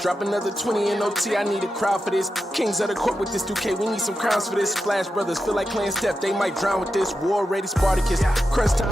Drop another 20 in OT, I need a crowd for this. Kings of the court with this 2K, we need some crowns for this. Splash Brothers, feel like playing Steph, they might drown with this. War ready Spartacus, crunch time.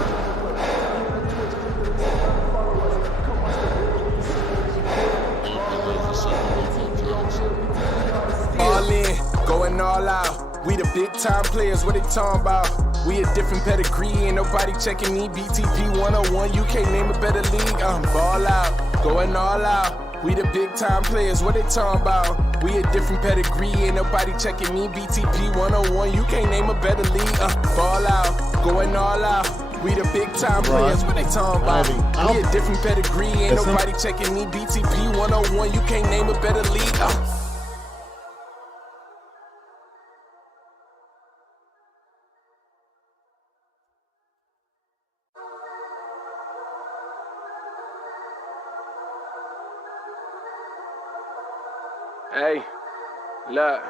All in, going all out. We the big time players, what they talking about? We a different pedigree, ain't nobody checking me. BTP 101, you can't name a better league. I'm ball out, going all out. We the big time players, what they talking about? We a different pedigree, ain't nobody checking me. BTP 101, you can't name a better league. Ball out, going all out. We the big time players, what they talking about? We a different pedigree, ain't nobody checking me. BTP 101, you can't name a better league. Hey, look,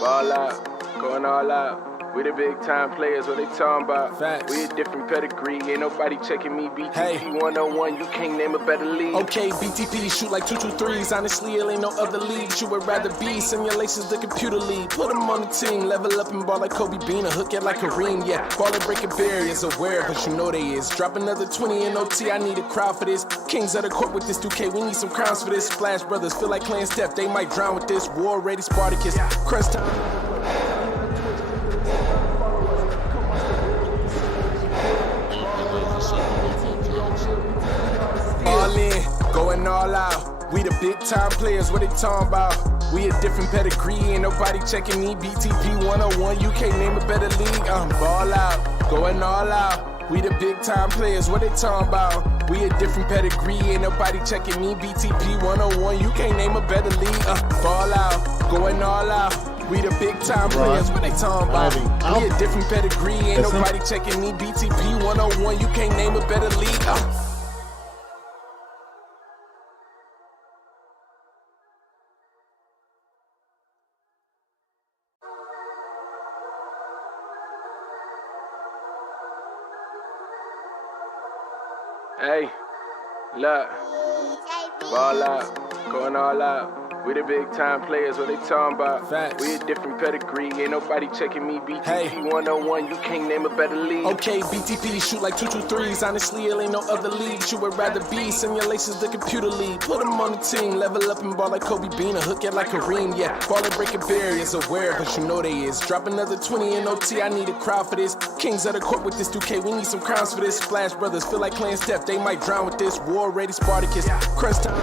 ball out, going all out. We the big time players, what they talking about? Facts. We a different pedigree, ain't nobody checking me. BTP 101, you can't name a better league. Okay, BTP shoot like 223s. Honestly, it ain't no other league you would rather be. Simulations, the computer league. Put them on the team, level up and ball like Kobe Bean, or hook it like Kareem. Yeah, ball and breaking barriers, aware, but you know they is. Drop another 20 in OT, I need a crowd for this. Kings of the court with this 2K, we need some crowns for this. Splash Brothers, feel like playing Steph, they might drown with this. War ready Spartacus, crunch time. All in, going all out. We the big time players, what they talking about? We a different pedigree, ain't nobody checking me. BTP 101, you can't name a better league. I'm ball out, going all out. We the big time players, what they talking about? We a different pedigree, ain't nobody checking me. BTP 101, you can't name a better league. Ball out, going all out. We the big time players, what they talking about? We a different pedigree, ain't nobody checking me. BTP 101, you can't name a better league. Hey, look, ball out, going all out. We the big time players, what they talking about? Facts. We a different pedigree, ain't nobody checking me. BTP 101, you can't name a better league. Okay, BTP shoot like 223s. Honestly, it ain't no other league you would rather be. Simulations, the computer league. Put them on the team, level up and ball like Kobe Bean, or hook it like Kareem. Yeah, ball and breaking barriers, aware, but you know they is. Drop another 20 in OT, I need a crowd for this. Kings of the court with this 2K, we need some crowns for this. Splash Brothers, feel like playing Steph, they might drown with this. War ready Spartacus, crunch time.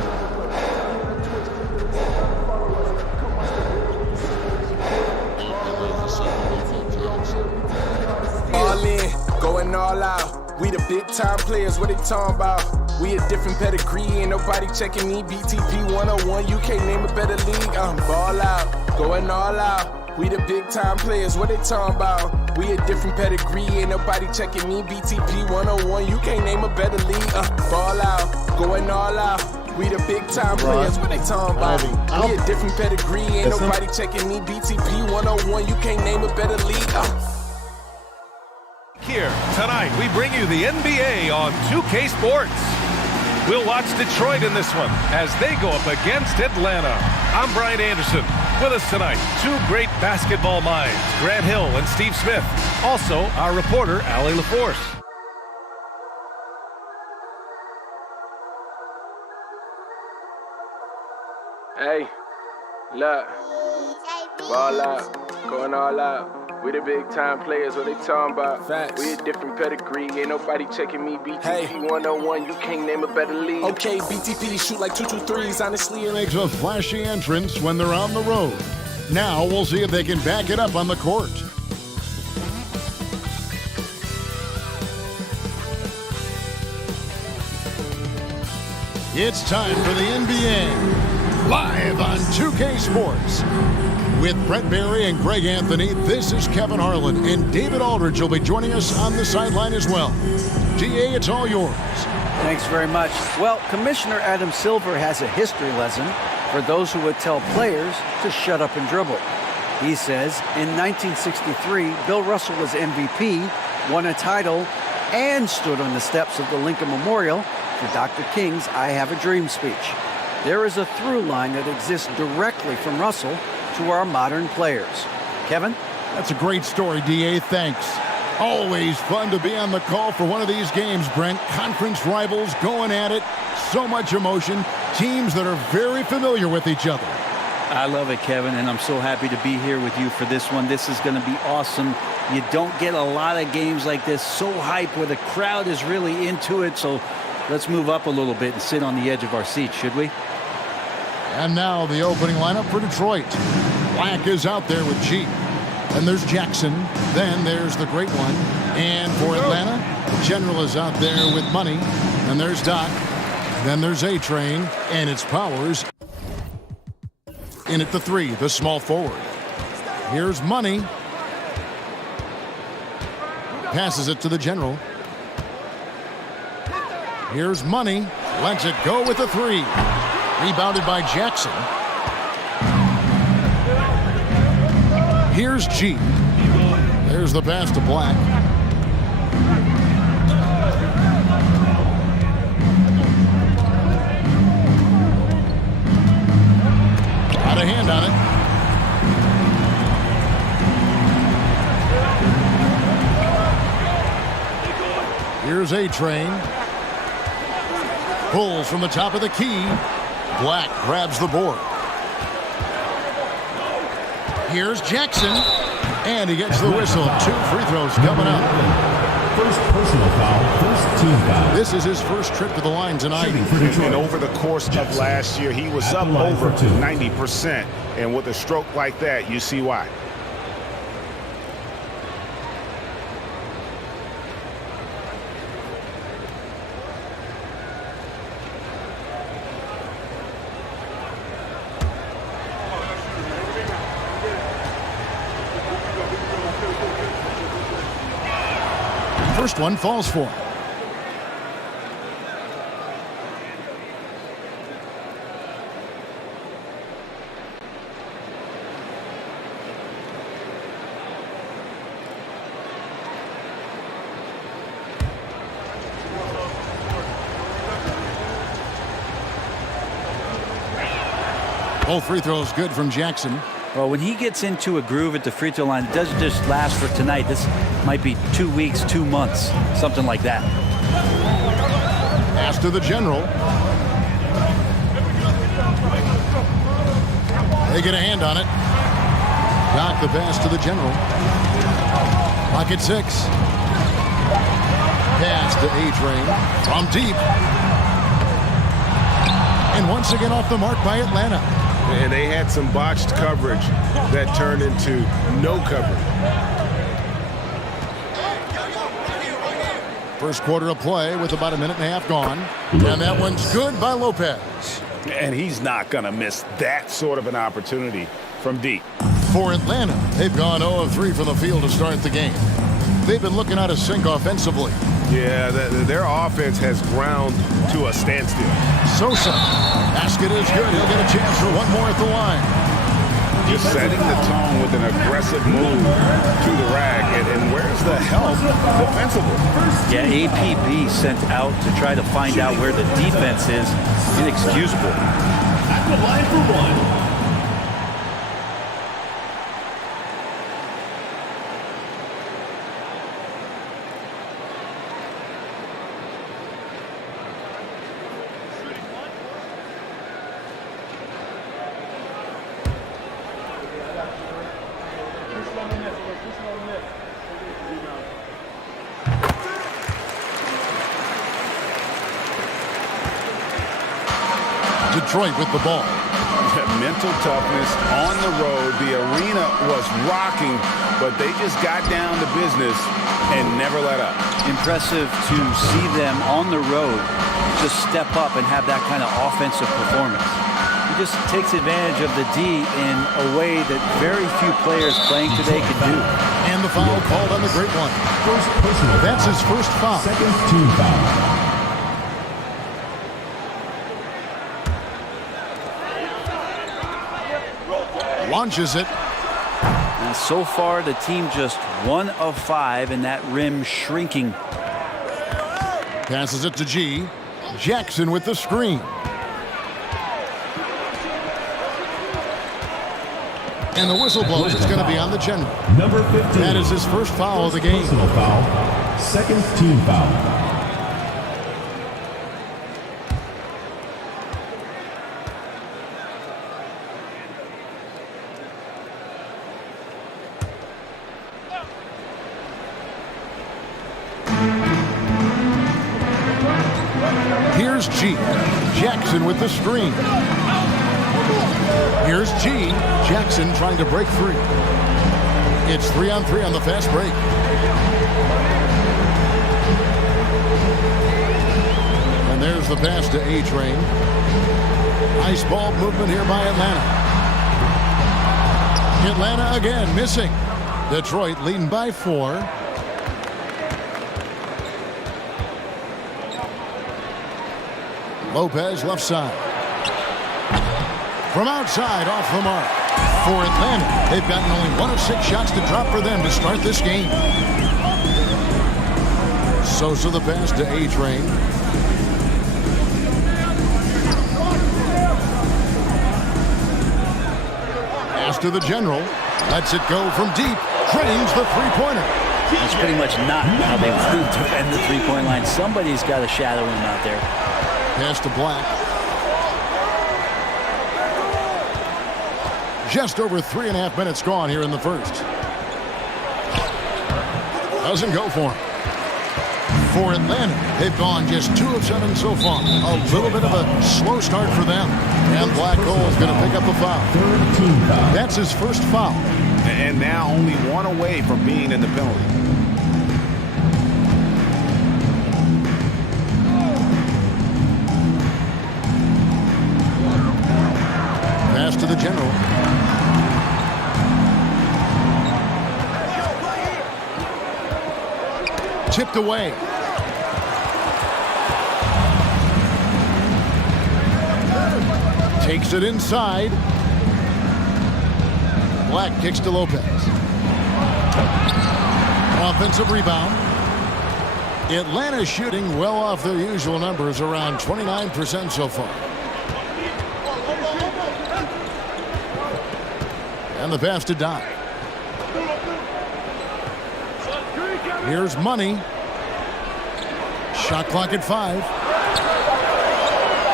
All in, going all out. We the big time players, what they talking about? We a different pedigree, ain't nobody checking me. BTP 101, you can't name a better league. I'm ball out, going all out. We the big time players, what they talking about? We a different pedigree, ain't nobody checking me. BTP 101, you can't name a better league. Ball out, going all out. We the big time players, what they talking about? We a different pedigree, ain't nobody checking me. BTP 101, you can't name a better league. Here, tonight, we bring you the NBA on 2K Sports. We'll watch Detroit in this one as they go up against Atlanta. I'm Brian Anderson. With us tonight, two great basketball minds, Grant Hill and Steve Smith. Also, our reporter, Allie LaForce. Hey, look, ball out, going all out. We the big time players, what they talking about? Facts. We a different pedigree, ain't nobody checking me. BTP 101, you can't name a better league. Okay, BTP shoot like 223s. Honestly, it makes a flashy entrance when they're on the road. Now we'll see if they can back it up on the court. It's time for the NBA, live on 2K Sports. With Brett Barry and Greg Anthony, this is Kevin Harlan, and David Aldridge will be joining us on the sideline as well. DA, it's all yours. Thanks very much. Well, Commissioner Adam Silver has a history lesson for those who would tell players to shut up and dribble. He says in 1963, Bill Russell was MVP, won a title, and stood on the steps of the Lincoln Memorial for Dr. King's I Have a Dream speech. there is a through line that exists directly from Russell to our modern players. Kevin? That's a great story, D.A. Thanks. Always fun to be on the call for one of these games, Brent. Conference rivals going at it. So much emotion. Teams that are very familiar with each other. I love it, Kevin, and I'm so happy to be here with you for this one. This is going to be awesome. You don't get a lot of games like this, so hype, where the crowd is really into it. So let's move up a little bit and sit on the edge of our seats, should we? And now the opening lineup for Detroit. Black is out there with G. And there's Jackson. Then there's the great one. And for Atlanta, the general is out there with Money. And there's Doc. Then there's A-Train. And it's Powers. In at the 3, the small forward. Here's Money. Passes it to the general. Here's Money. Lets it go with the 3. Rebounded by Jackson. Here's G. There's the pass to Black. Got a hand on it. Here's A-Train. Pulls from the top of the key. Black grabs the board. Here's Jackson. And he gets the whistle. 2 free throws coming up. First personal foul, first team foul. This is his first trip to the line tonight. And over the course of last year, he was up over 90%. And with a stroke like that, you see why. First one falls for him. Both free throws good from Jackson. Well, when he gets into a groove at the free throw line, it doesn't just last for tonight. This might be 2 weeks, 2 months, something like that. Pass to the general. They get a hand on it. Knock the pass to the general. Pocket 6. Pass to A-Train from deep. And once again off the mark by Atlanta. And they had some botched coverage that turned into no coverage. First quarter of play with about 1.5 minutes gone. And that one's good by Lopez. And he's not going to miss that sort of an opportunity from deep. For Atlanta, they've gone 0 of 3 from the field to start the game. They've been looking out of sync offensively. Yeah, their offense has ground to a standstill. Sosa. Basket is good. He'll get a chance for one more at the line. Just setting the tone with an aggressive move to the rack. And where's the help defensively? Yeah, APB sent out to try to find out where the defense is. Inexcusable. At the line for one. Detroit with the ball. Mental toughness on the road. The arena was rocking, but they just got down to business and never let up. Impressive to see them on the road just step up and have that kind of offensive performance. He just takes advantage of the D in a way that very few players playing today can do. And the foul called on the great one. First personal. That's his first foul. Second team foul. Launches it. And so far, the team just 1 of 5, and that rim shrinking. Passes it to G. Jackson with the screen. And the whistle blows. It's going to be on the general. Number 15. That is his first foul of the game. Personal foul. Second team foul. Here's G. Jackson with the screen. Here's G. Jackson trying to break free. It's 3-on-3 on the fast break. And there's the pass to A-Train. Nice ball movement here by Atlanta. Atlanta again missing. Detroit leading by 4. Lopez left side. From outside, off the mark. For Atlanta, they've gotten only 1 of 6 shots to drop for them to start this game. Sosa the pass to A-Train. Pass to the general. Lets it go from deep. Drains the three-pointer. That's pretty much not how they want to defend the three-point line. Somebody's got to shadow him out there. Pass to Black. Just over 3.5 minutes gone here in the first. Doesn't go for him. For Atlanta, they've gone just 2 of 7 so far. A little bit of a slow start for them. And Black Hole's going to pick up a foul. That's his first foul. And now only 1 away from being in the penalty. Pass to the general. Tipped away. Takes it inside. Black kicks to Lopez. Offensive rebound. Atlanta shooting well off their usual numbers, around 29% so far. And the pass to Doc. Here's Money. Shot clock at 5.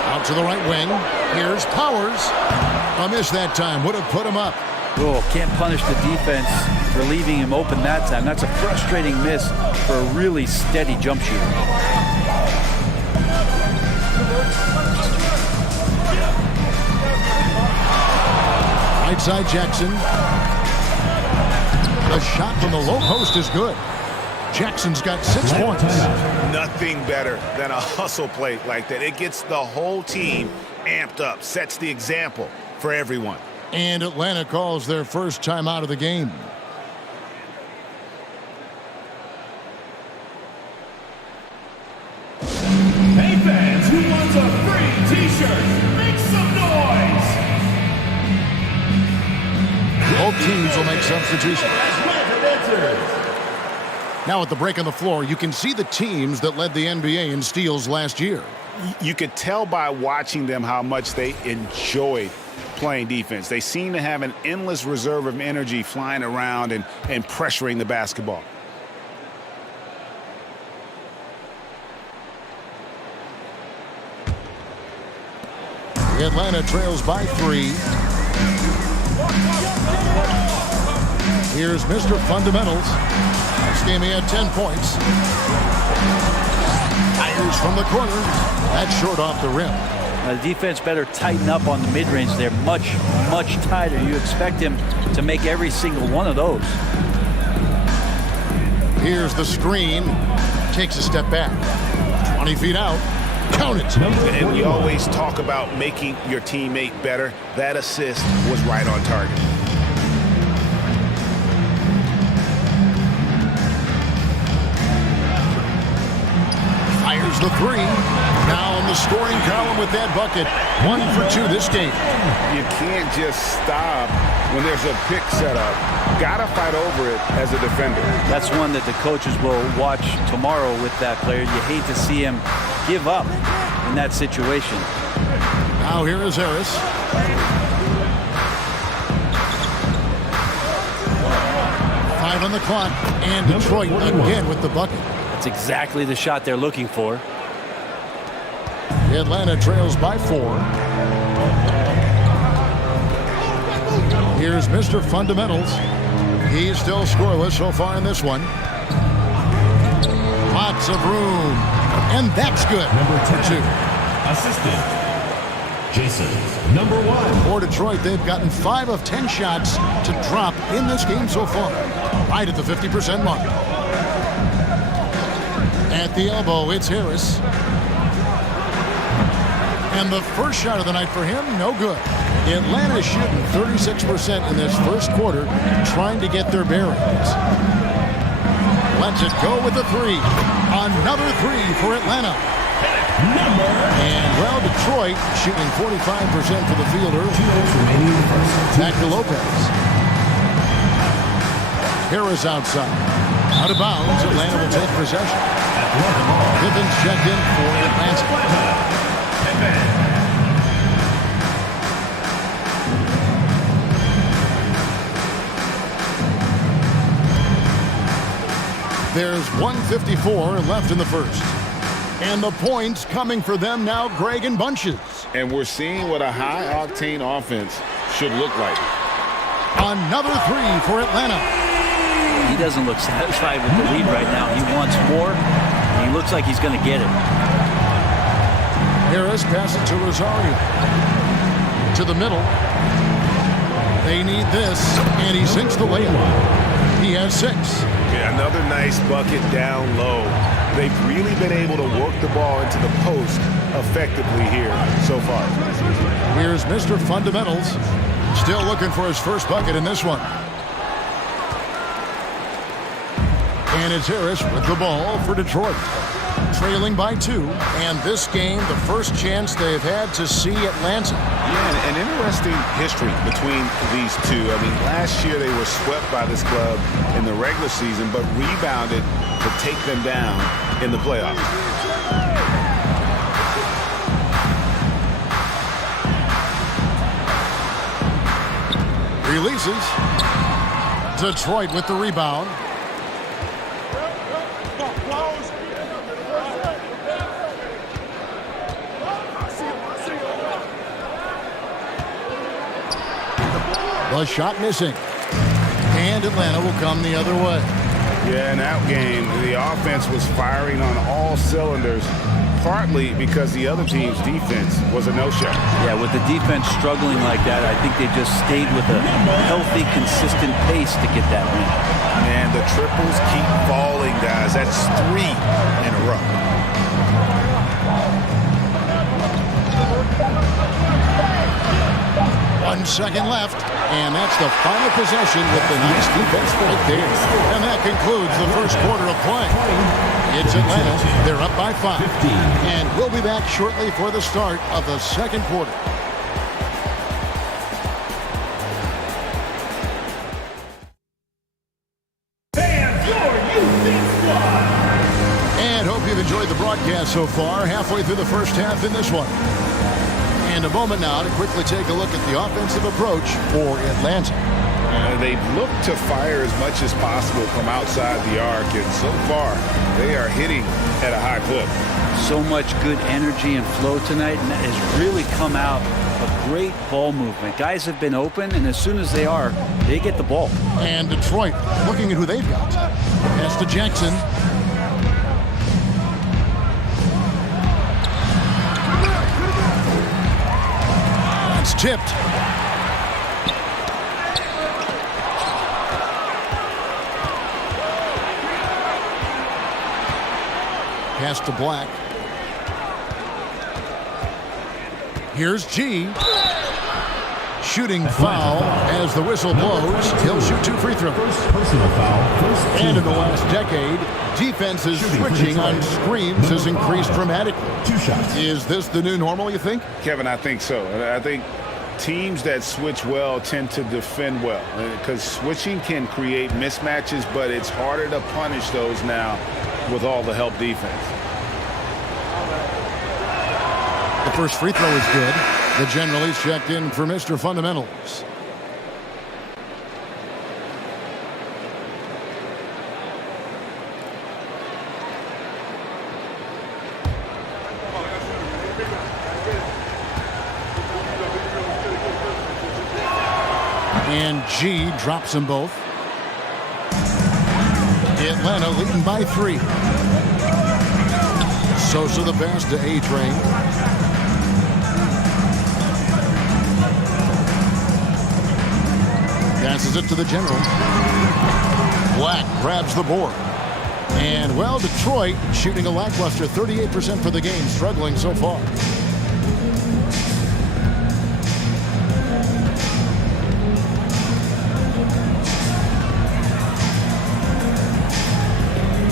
Out to the right wing. Here's Powers. A miss that time. Would have put him up. Oh, can't punish the defense for leaving him open that time. That's a frustrating miss for a really steady jump shooter. Right side Jackson. The shot from the low post is good. Jackson's got 6 points. Nothing better than a hustle play like that. It gets the whole team amped up, sets the example for everyone. And Atlanta calls their first time out of the game. Hey fans, who wants a free t-shirt? Make some noise! Both teams will make substitutions. Now at the break on the floor, you can see the teams that led the NBA in steals last year. You could tell by watching them how much they enjoyed playing defense. They seem to have an endless reserve of energy flying around and pressuring the basketball. Atlanta trails by 3. Here's Mr. Fundamentals. This game he had 10 points. Fires from the corner. That's short off the rim. The defense better tighten up on the mid-range. They're much, much tighter. You expect him to make every single one of those. Here's the screen. Takes a step back. 20 feet out. Count it. And we always talk about making your teammate better. That assist was right on target. Fires the 3. Now in the scoring column with that bucket. 1 for 2 this game. You can't just stop when there's a pick set up. Gotta fight over it as a defender. That's one that the coaches will watch tomorrow with that player. You hate to see him give up in that situation. Now here is Harris. on the clock, and Detroit again with the bucket. That's exactly the shot they're looking for. Atlanta trails by 4. Here's Mr. Fundamentals. He's still scoreless so far in this one. Lots of room. And that's good. Number 10, for 2. assistant, Jason. Number 1. For Detroit, they've gotten 5 of 10 shots to drop in this game so far. Right at the 50% mark. At the elbow, it's Harris. And the first shot of the night for him, no good. Atlanta is shooting 36% in this first quarter, trying to get their bearings. Lets it go with a 3. Another 3 for Atlanta. And, well, Detroit shooting 45% for the fielder. Back to Lopez. Harris outside. Out of bounds, Atlanta will take possession. Pippin's checked in for Atlanta. There's 1:54 left in the first. And the points coming for them now, Greg, in bunches. And we're seeing what a high-octane offense should look like. Another 3 for Atlanta. He doesn't look satisfied with the lead right now. He wants more, and he looks like he's going to get it. Harris passes to Rosario. To the middle. They need this, and he sinks the layup. He has 6. Yeah, another nice bucket down low. They've really been able to work the ball into the post effectively here so far. Here's Mr. Fundamentals. Still looking for his first bucket in this one. And it's Harris with the ball for Detroit. Trailing by 2. And this game, the first chance they've had to see Atlanta. Yeah, an interesting history between these two. I mean, last year they were swept by this club in the regular season, but rebounded to take them down in the playoffs. Releases. Detroit with the rebound. The shot missing. And Atlanta will come the other way. Yeah, in that game, the offense was firing on all cylinders, partly because the other team's defense was a no-show. Yeah, with the defense struggling like that, I think they just stayed with a healthy, consistent pace to get that win. And the triples keep falling, guys. That's 3 in a row. One second left, and that's the final possession with the nice defense right there. And that concludes the first quarter of play. It's Atlanta. They're up by 5. And we'll be back shortly for the start of the second quarter. And hope you've enjoyed the broadcast so far. Halfway through the first half in this one. And a moment now to quickly take a look at the offensive approach for Atlanta. They've looked to fire as much as possible from outside the arc, and so far they are hitting at a high clip. So much good energy and flow tonight, and that has really come out of great ball movement. Guys have been open, and as soon as they are, they get the ball. And Detroit looking at who they've got. Pass to Jackson. Tipped. Pass to Black. Here's G. Shooting foul as the whistle blows. He'll shoot 2 free throws. Personal foul. And in the last decade, defenses switching on screens has increased dramatically. 2 shots. Is this the new normal, you think? Kevin, I think so. I think teams that switch well tend to defend well, because switching can create mismatches, but it's harder to punish those now with all the help defense. The first free throw is good. The general is checked in for Mr. Fundamentals. And G drops them both. Atlanta leading by 3. Sosa the pass to A-Train. Passes it to the general. Black grabs the board. And, well, Detroit shooting a lackluster 38% for the game, struggling so far.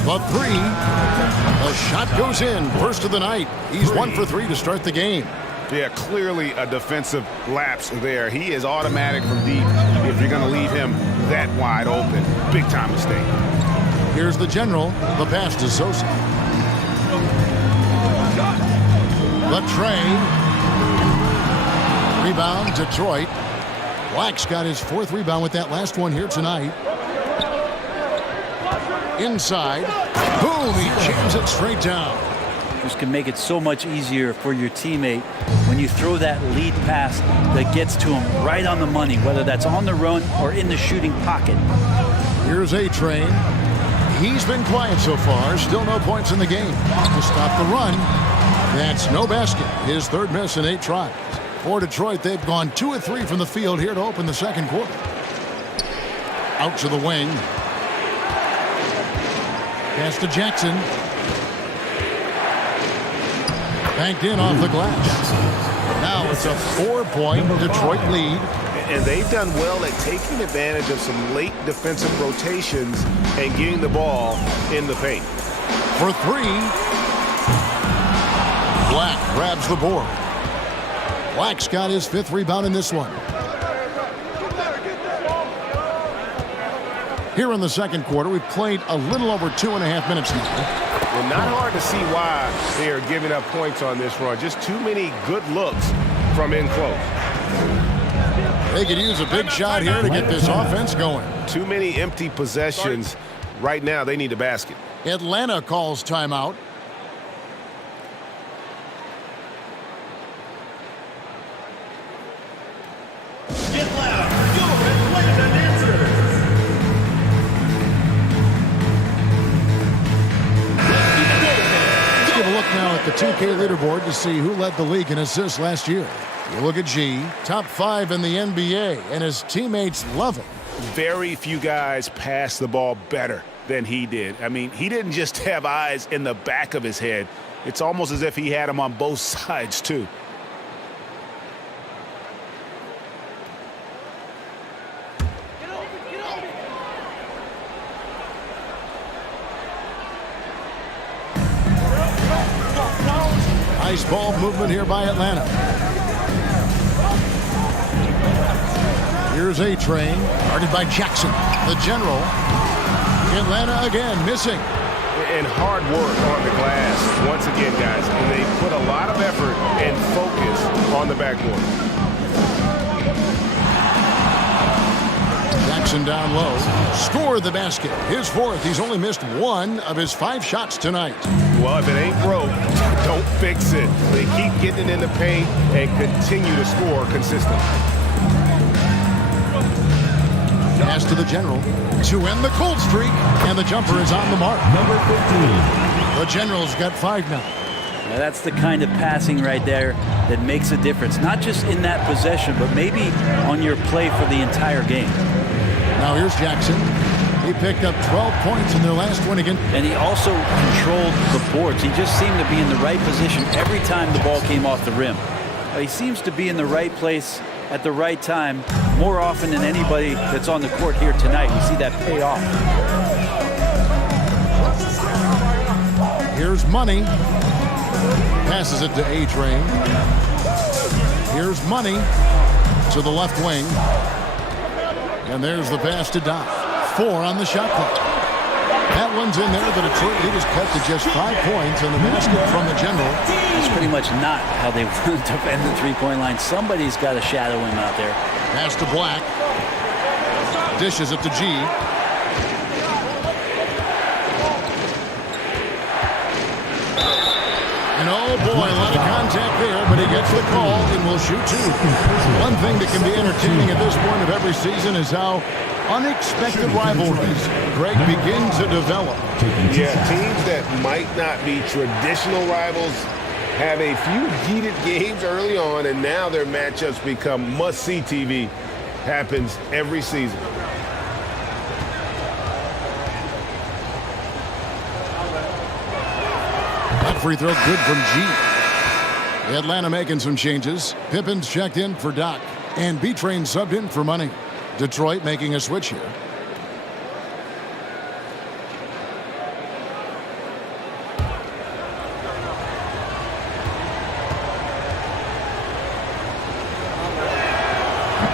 The 3. The shot goes in. First of the night. He's 1 for 3 to start the game. Yeah, clearly a defensive lapse there. He is automatic from deep if you're going to leave him that wide open. Big time mistake. Here's the general. The pass to Sosa. The tray. Rebound, Detroit. Black's got his 4th rebound with that last one here tonight. Inside. Boom, he jams it straight down. This can make it so much easier for your teammate when you throw that lead pass that gets to him right on the money, whether that's on the run or in the shooting pocket. Here's A-Train. He's been quiet so far. Still no points in the game. To stop the run, that's no basket. His 3rd miss in 8 tries. For Detroit, they've gone 2 of 3 from the field here to open the second quarter. Out to the wing. Pass to Jackson. Banked in off the glass. Now it's a 4-point Detroit lead. And they've done well at taking advantage of some late defensive rotations and getting the ball in the paint. For 3. Black grabs the board. Black's got his 5th rebound in this one. Here in the second quarter, we've played a little over 2.5 minutes now. Well, not hard to see why they are giving up points on this run. Just too many good looks from in close. They could use a big shot here to get this offense going. Too many empty possessions. Right now, they need a basket. Atlanta calls timeout. Get loud. Go Atlanta dancers. Let's give a look now at the 2K leaderboard to see who led the league in assists last year. You look at G, top 5 in the NBA, and his teammates love it. Very few guys pass the ball better than he did. I mean, he didn't just have eyes in the back of his head. It's almost as if he had them on both sides, too. Nice ball movement here by Atlanta. Here's A-Train, guarded by Jackson. The general. Atlanta again missing. And hard work on the glass once again, guys. And they put a lot of effort and focus on the backboard. Jackson down low. Scored the basket. His 4th. He's only missed 1 of his 5 shots tonight. Well, if it ain't broke, don't fix it. They keep getting it in the paint and continue to score consistently. Pass to the general to end the cold streak, and the jumper is on the mark. Number 15. The general's got 5 now. Now that's the kind of passing right there that makes a difference, not just in that possession, but maybe on your play for the entire game. Now here's Jackson. He picked up 12 points in their last win again. And he also controlled the boards. He just seemed to be in the right position every time the ball came off the rim. He seems to be in the right place at the right time more often than anybody that's on the court here tonight. You see that pay off. Here's Money. Passes it to A-Train. Here's Money to the left wing. And there's the pass to Doc. 4 on the shot clock. That one's in there. The Detroit lead is cut to just 5 points, and the basket from the general. It's pretty much not how they want to defend the three-point line. Somebody's got to shadow him out there. Pass to Black. Dishes it to G. And oh boy, a lot of contact there, but he gets the call and will shoot two. One thing that can be entertaining at this point of every season is how unexpected rivalries, Greg, begin to develop. Yeah, teams that might not be traditional rivals have a few heated games early on, and now their matchups become must-see TV. Happens every season. That free throw good from G. Atlanta making some changes. Pippen's checked in for Doc, and B-Train subbed in for Money. Detroit making a switch here.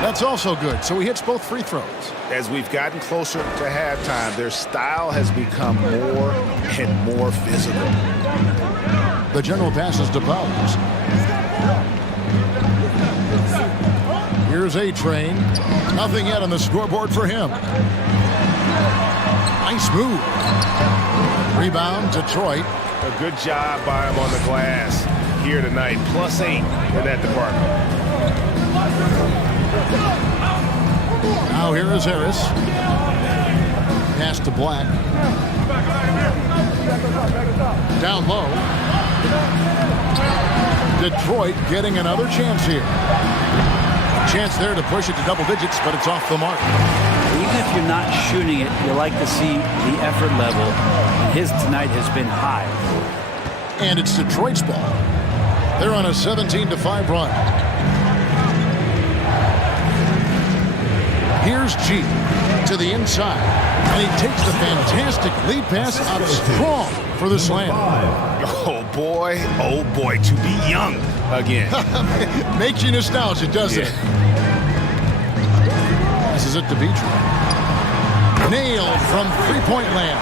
That's also good, so he hits both free throws. As we've gotten closer to halftime, their style has become more and more physical. The general passes to Powers. Here's A-Train. Nothing yet on the scoreboard for him. Nice move. Rebound, Detroit. A good job by him on the glass here tonight. +8 in that department. Now here is Harris. Pass to Black. Down low. Detroit getting another chance here. Chance there to push it to double digits, but it's off the mark. Even if you're not shooting it, you like to see the effort level. And his tonight has been high. And it's Detroit's ball. They're on a 17-5 run. Here's G to the inside. And he takes the fantastic lead pass out strong for the slam. Oh boy, to be young again. Makes you nostalgic, doesn't it? This is it to B-Train. Nailed from three-point land.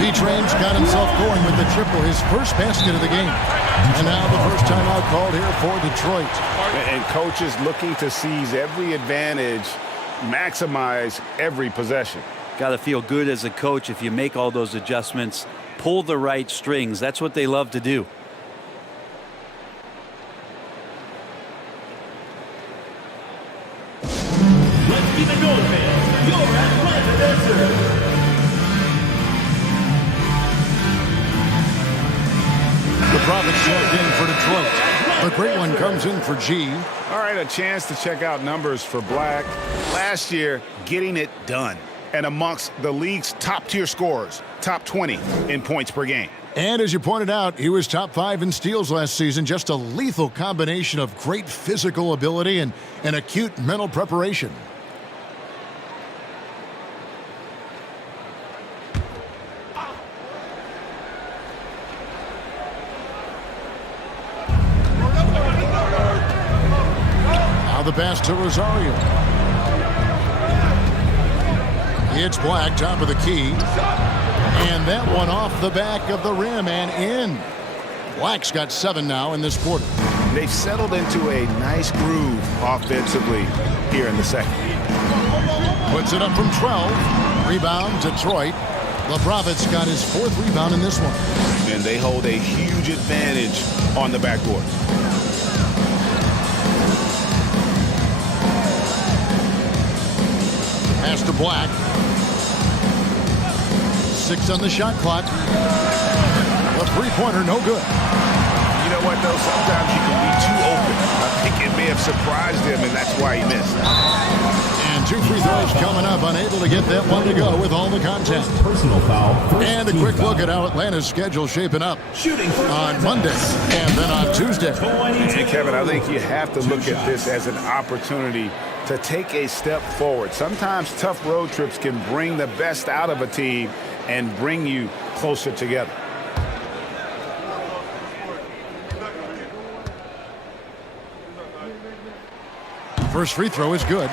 B-Train's got himself going with the triple, his first basket of the game. And now the first time out called here for Detroit. And coaches looking to seize every advantage, maximize every possession. Got to feel good as a coach if you make all those adjustments, pull the right strings. That's what they love to do. Let's keep it going, fans. You're at Gladiators. The Profits checked in for Detroit. The great one comes in for G. All right, a chance to check out numbers for Black. Last year, getting it done. And amongst the league's top-tier scorers, top 20 in points per game. And as you pointed out, he was top 5 in steals last season. Just a lethal combination of great physical ability and acute mental preparation. Now the pass to Rosario. It's Black, top of the key. And that one off the back of the rim and in. Black's got 7 now in this quarter. They've settled into a nice groove offensively here in the second. Puts it up from 12. Rebound, Detroit. The Profits got his 4th rebound in this one. And they hold a huge advantage on the backboard. Pass to Black. 6 on the shot clock. The three-pointer, no good. You know what, though? Sometimes you can be too open. I think it may have surprised him, and that's why he missed. And 2 free throws coming up. Unable to get that one to go with all the contact. Personal foul. And a quick look at how Atlanta's schedule shaping up on Monday and then on Tuesday. And Kevin, I think you have to look at this as an opportunity to take a step forward. Sometimes tough road trips can bring the best out of a team and bring you closer together. First free throw is good.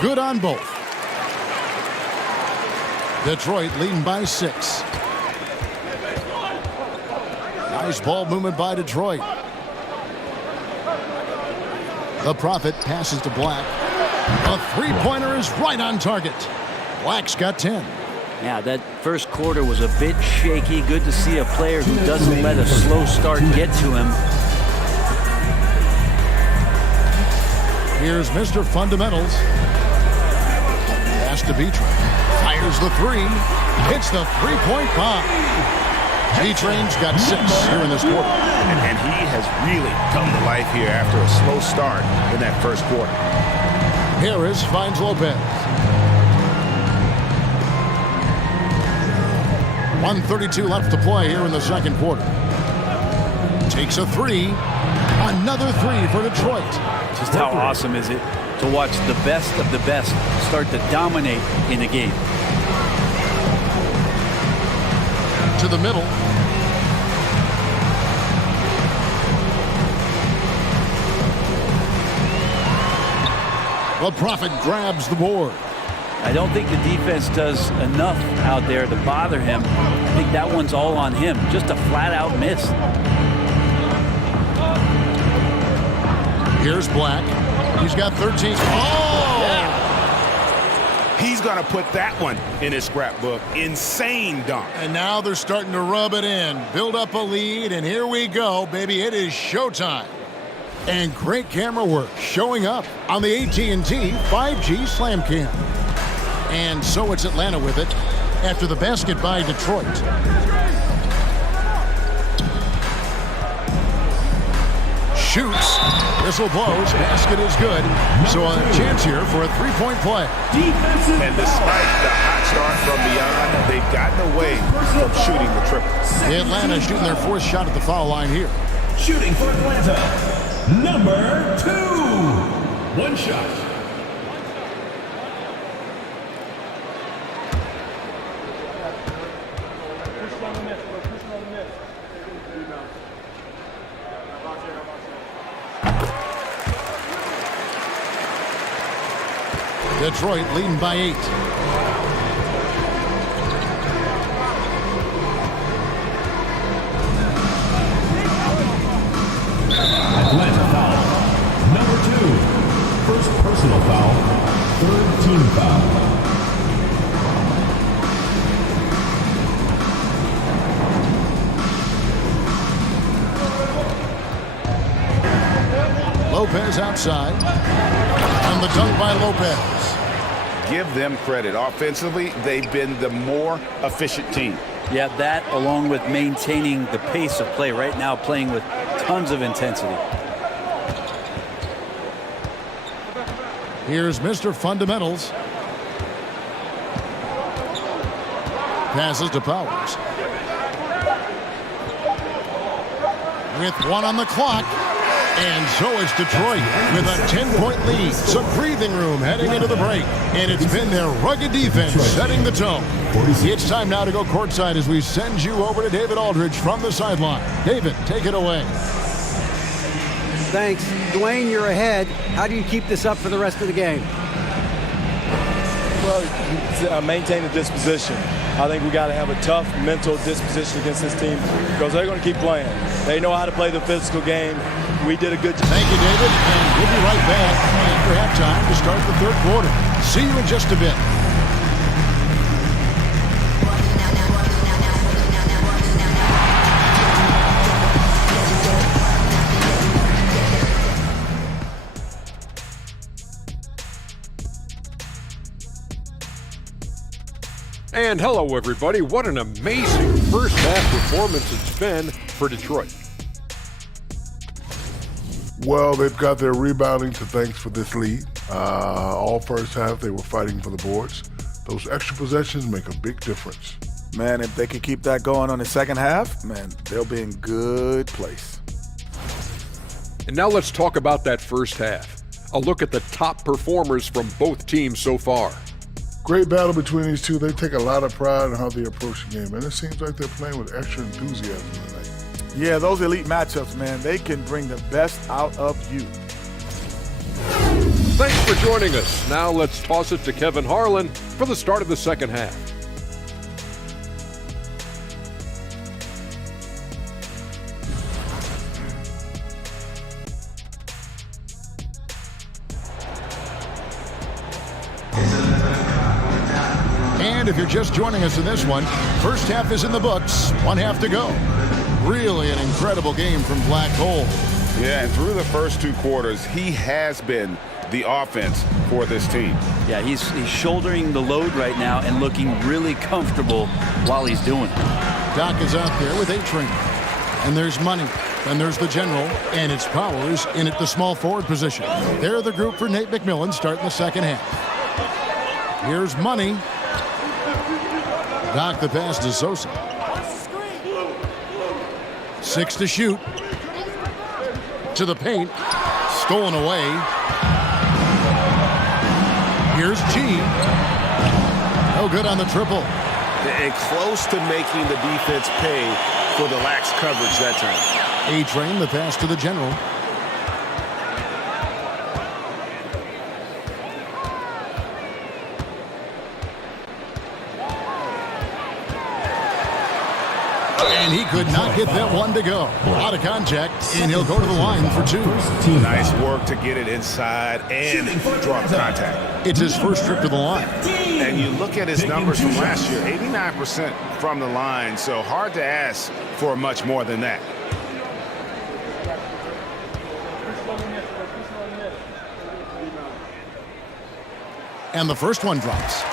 Good on both. Detroit leading by 6. Nice ball movement by Detroit. The Prophet passes to Black. A three-pointer is right on target. Black's got 10. Yeah, that first quarter was a bit shaky. Good to see a player who doesn't let a slow start get to him. Here's Mr. Fundamentals. Pass to B-Train. Fires the three. Hits the three-point bomb. B-Train's got 6 here in this quarter. And he has really come to life here after a slow start in that first quarter. Harris finds Lopez. 1:32 left to play here in the second quarter. Takes a three. Another three for Detroit. Just how awesome is it to watch the best of the best start to dominate in a game? To the middle. The Prophet grabs the board. I don't think the defense does enough out there to bother him. I think that one's all on him. Just a flat-out miss. Here's Black. He's got 13. Oh! Yeah. He's going to put that one in his scrapbook. Insane dunk. And now they're starting to rub it in. Build up a lead, and here we go, baby. It is showtime. And great camera work showing up on the AT&T 5G Slam Cam. And so it's Atlanta with it after the basket by Detroit. Shoots. Whistle blows. Basket is good. So a chance here for a three-point play. And despite the hot start from beyond, they've gotten away from shooting the triple. Atlanta shooting their 4th shot at the foul line here. Shooting for Atlanta, number 2. One shot. Detroit leading by 8. Atlanta foul, number 2. First personal foul, 3rd team foul. Lopez outside. And the dunk by Lopez. Give them credit. Offensively, they've been the more efficient team. Yeah, that along with maintaining the pace of play right now, playing with tons of intensity. Here's Mr. Fundamentals. Passes to Powers. With 1 on the clock. And so it's Detroit with a 10-point lead. Some breathing room heading into the break. And it's been their rugged defense setting the tone. It's time now to go courtside as we send you over to David Aldridge from the sideline. David, take it away. Thanks. Dwayne, you're ahead. How do you keep this up for the rest of the game? Well, maintain the disposition. I think we got to have a tough mental disposition against this team because they're going to keep playing. They know how to play the physical game. We did a good job. Thank you, David. And we'll be right back after halftime to start the 3rd quarter. See you in just a bit. And hello, everybody. What an amazing first half performance it's been for Detroit. Well, they've got their rebounding to thanks for this lead. All first half, they were fighting for the boards. Those extra possessions make a big difference. Man, if they could keep that going on the second half, man, they'll be in good place. And now let's talk about that first half. A look at the top performers from both teams so far. Great battle between these two. They take a lot of pride in how they approach the game, and it seems like they're playing with extra enthusiasm tonight. Yeah, those elite matchups, man, they can bring the best out of you. Thanks for joining us. Now let's toss it to Kevin Harlan for the start of the second half. And if you're just joining us in this one, first half is in the books, 1 half to go. Really an incredible game from Black Hole. Yeah, and through the first 2 quarters, he has been the offense for this team. Yeah, he's shouldering the load right now and looking really comfortable while he's doing it. Doc is out there with A-Train. And there's Money. And there's the General. And it's Powers in at the small forward position. They're the group for Nate McMillan starting the second half. Here's Money. Doc the pass to Sosa. 6 to shoot. To the paint. Stolen away. Here's G. No good on the triple. And close to making the defense pay for the lax coverage that time. A-Train, the pass to the General. And he could not get that one to go. Out of contact, and he'll go to the line for 2. Nice work to get it inside and draw contact. It's his first trip to the line. And you look at his numbers from last year, 89% from the line, so hard to ask for much more than that. And the first one drops.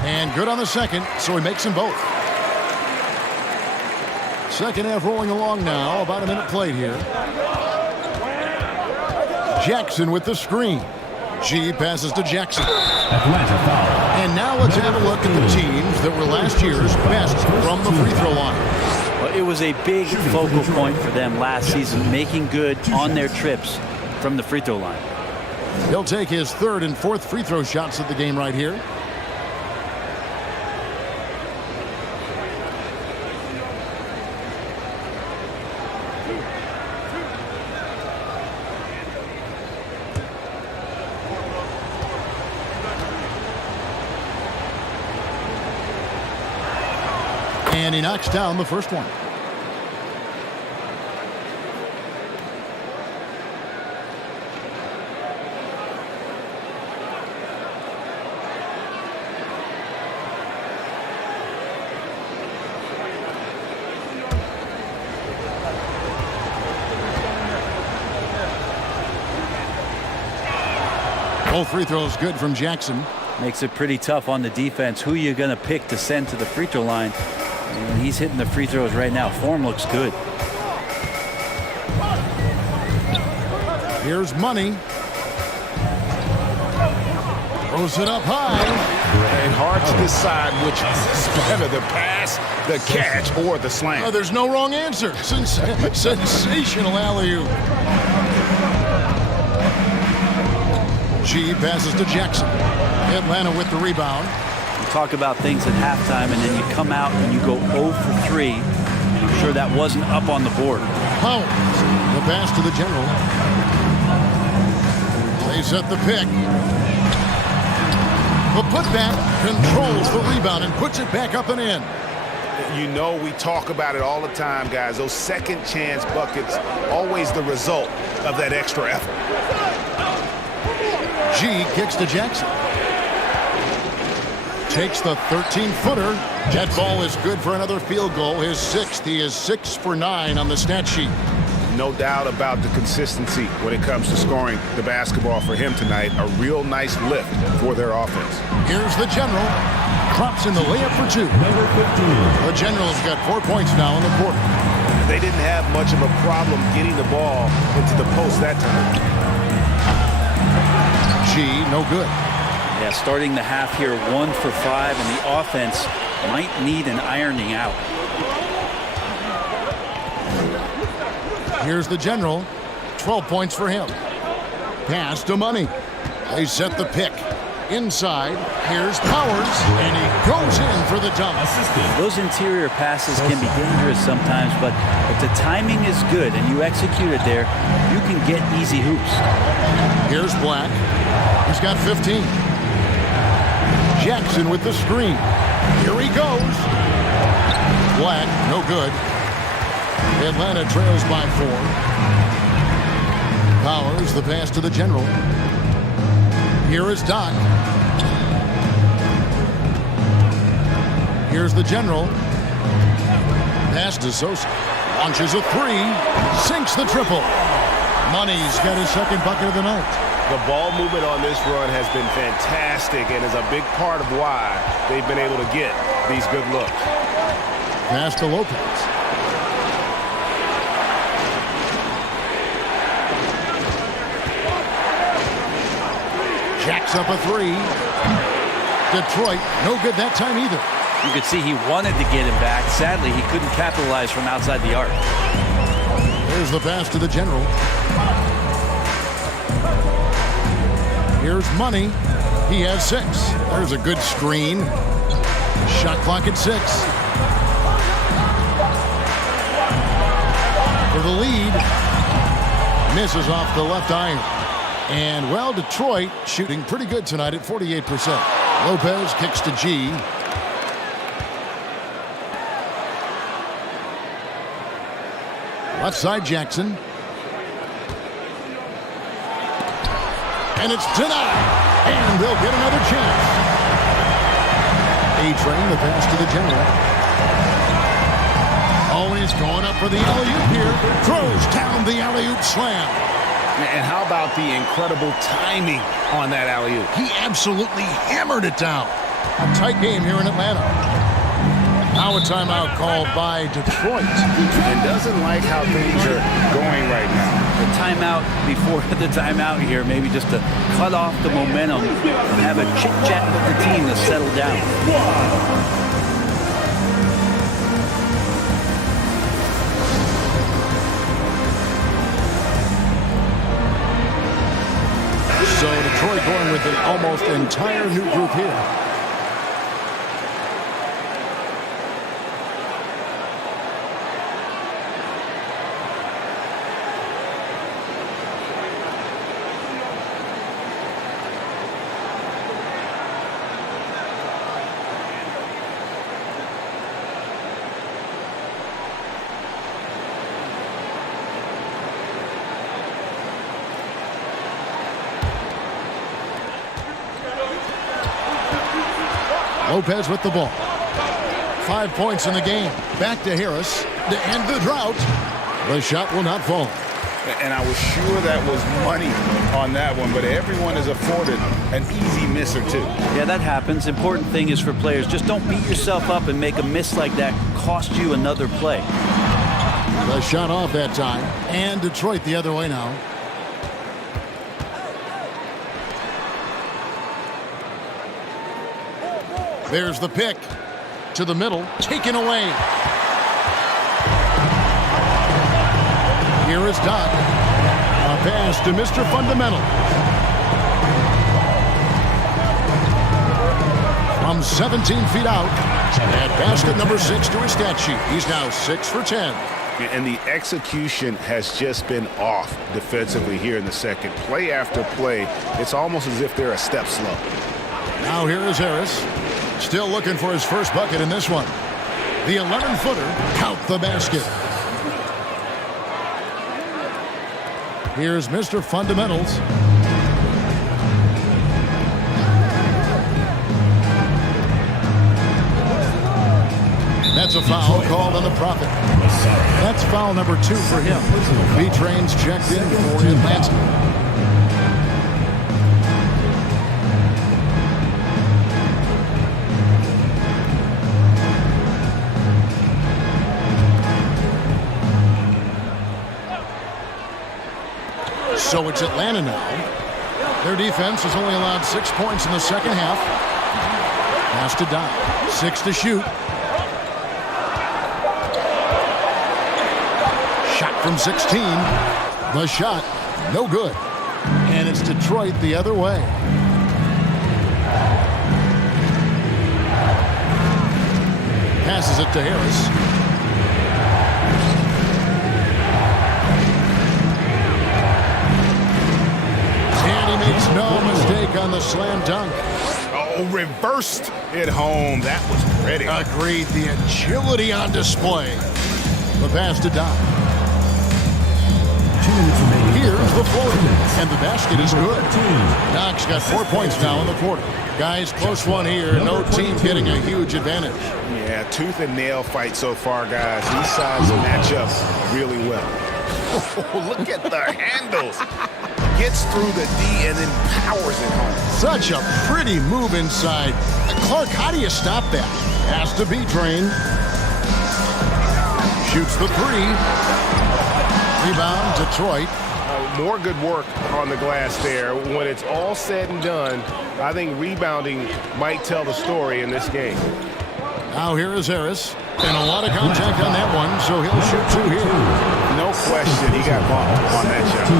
And good on the second, so he makes them both. Second half rolling along now, about a minute played here. Jackson with the screen. G passes to Jackson. And now let's have a look at the teams that were last year's best from the free throw line. Well, it was a big focal point for them last season, making good on their trips from the free throw line. He'll take his 3rd and 4th free throw shots of the game right here. And he knocks down the first one. Both free throws good from Jackson. Makes it pretty tough on the defense. Who you going to pick to send to the free throw line? And he's hitting the free throws right now. Form looks good. Here's Money. Throws it up high. And hard to decide which is better, the pass, the catch, or the slam. There's no wrong answer. Sensational alley-oop. G passes to Jackson. Atlanta with the rebound. Talk about things at halftime, and then you come out and you go 0 for 3. I'm sure that wasn't up on the board. Powers, the pass to the General. They set the pick. The putback controls the rebound and puts it back up and in. You know, we talk about it all the time, guys. Those second chance buckets, always the result of that extra effort. G kicks to Jackson. Takes the 13-footer. That ball is good for another field goal. His 6th. He is 6 for 9 on the stat sheet. No doubt about the consistency when it comes to scoring the basketball for him tonight. A real nice lift for their offense. Here's the General. Drops in the layup for 2. The General's got 4 points now in the quarter. They didn't have much of a problem getting the ball into the post that time. G, no good. Yeah, starting the half here 1 for 5, and the offense might need an ironing out. Here's the General. 12 points for him. Pass to Money. They set the pick. Inside, here's Powers, and he goes in for the dunk. Those interior passes can be dangerous sometimes, but if the timing is good and you execute it there, you can get easy hoops. Here's Black. He's got 15. Jackson with the screen. Here he goes. Black, no good. Atlanta trails by 4. Powers, the pass to the general. Here is Doc. Here's the general. Pass to Sosa. Launches a 3. Sinks the triple. Money's got his second bucket of the night. The ball movement on this run has been fantastic and is a big part of why they've been able to get these good looks. Pass to Lopez. Jacks up a 3. Detroit, no good that time either. You could see he wanted to get him back. Sadly, he couldn't capitalize from outside the arc. There's the pass to the general. Here's Money. He has 6. There's a good screen. Shot clock at 6. For the lead. Misses off the left iron. And, well, Detroit shooting pretty good tonight at 48%. Lopez kicks to G. Left side, Jackson. And it's denied. And they'll get another chance. A-Train, the pass to the general. Oh, and he's going up for the alley-oop here. Throws down the alley-oop slam. And how about the incredible timing on that alley-oop? He absolutely hammered it down. A tight game here in Atlanta. Now a timeout called by Detroit. And doesn't like how things are going right now. The timeout before the timeout here, maybe just to cut off the momentum and have a chit-chat with the team to settle down. So Detroit going with an almost entire new group here. Lopez with the ball. 5 points in the game. Back to Harris to end the drought. The shot will not fall. And I was sure that was money on that one, but everyone is afforded an easy miss or two. Yeah, that happens. Important thing is for players, just don't beat yourself up and make a miss like that cost you another play. The shot off that time. And Detroit the other way now. There's the pick to the middle, taken away. Here is Doc. A pass to Mr. Fundamental. From 17 feet out, and basket number 6 to his stat sheet. He's now 6 for 10. And the execution has just been off defensively here in the second. Play after play, it's almost as if they're a step slow. Now here is Harris. Still looking for his first bucket in this one. The 11-footer, count the basket. Here's Mr. Fundamentals. That's a foul called on the Prophet. That's foul number 2 for him. B-Train's checked in for Atlanta. So it's Atlanta now. Their defense has only allowed 6 points in the second half. Pass to Doc. 6 to shoot. Shot from 16. The shot, no good. And it's Detroit the other way. Passes it to Harris. And he makes no mistake on the slam dunk. Oh, reversed it home. That was pretty. Agreed. The agility on display. The pass to Doc. Here's the floor. And the basket is good. Doc's got 4 points now in the quarter. Guys, close one here. No team getting a huge advantage. Yeah, tooth and nail fight so far, guys. These sides match up really well. Oh, look at the handles. Gets through the D and then powers it home. Such a pretty move inside. Clark, how do you stop that? Has to be drained. Shoots the three. Rebound, Detroit. More good work on the glass there. When it's all said and done, I think rebounding might tell the story in this game. Now here is Harris. And a lot of contact on that one, so he'll shoot two here. No question, he got bumped on that shot.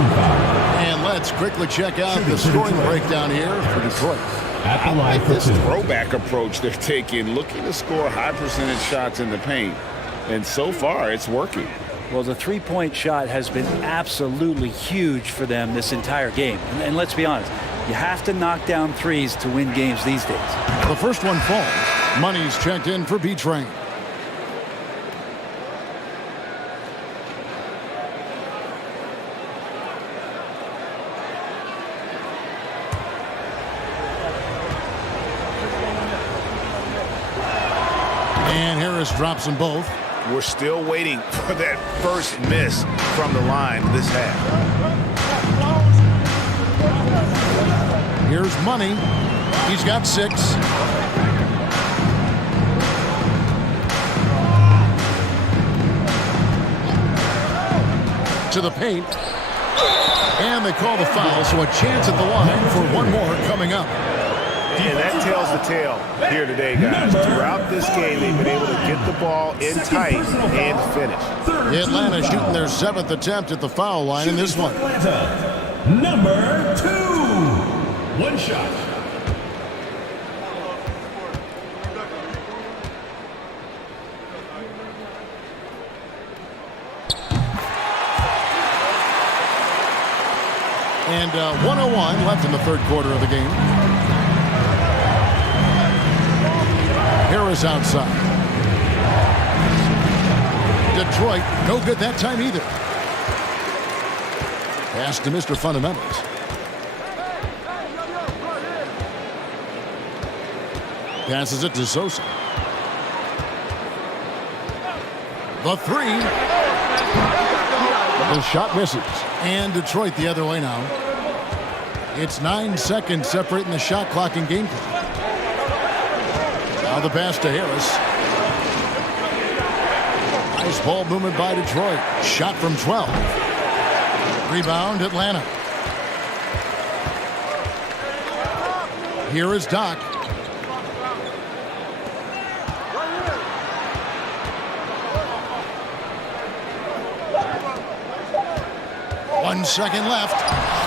And let's quickly check out the scoring breakdown here for Detroit. I like this throwback approach they're taking, looking to score high percentage shots in the paint. And so far, it's working. Well, the three-point shot has been absolutely huge for them this entire game. And let's be honest, you have to knock down threes to win games these days. The first one falls. Money's checked in for B-Train. And Harris drops them both. We're still waiting for that first miss from the line this half. Here's Money. He's got 6. To the paint. And they call the foul, so a chance at the line for one more coming up. And that tells the tale here today, guys. Throughout this game, they've been able to get the ball in tight and finish. Atlanta shooting their 7th attempt at the foul line in this one. Number 2. One shot. And 1:01 left in the third quarter of the game. Harris outside. Detroit, no good that time either. Pass to Mr. Fundamentals. Passes it to Sosa. The three. The shot misses. And Detroit the other way now. It's 9 seconds separating the shot clock and game clock. Now the pass to Harris. Nice ball movement by Detroit. Shot from 12. Rebound Atlanta. Here is Doc. One second left.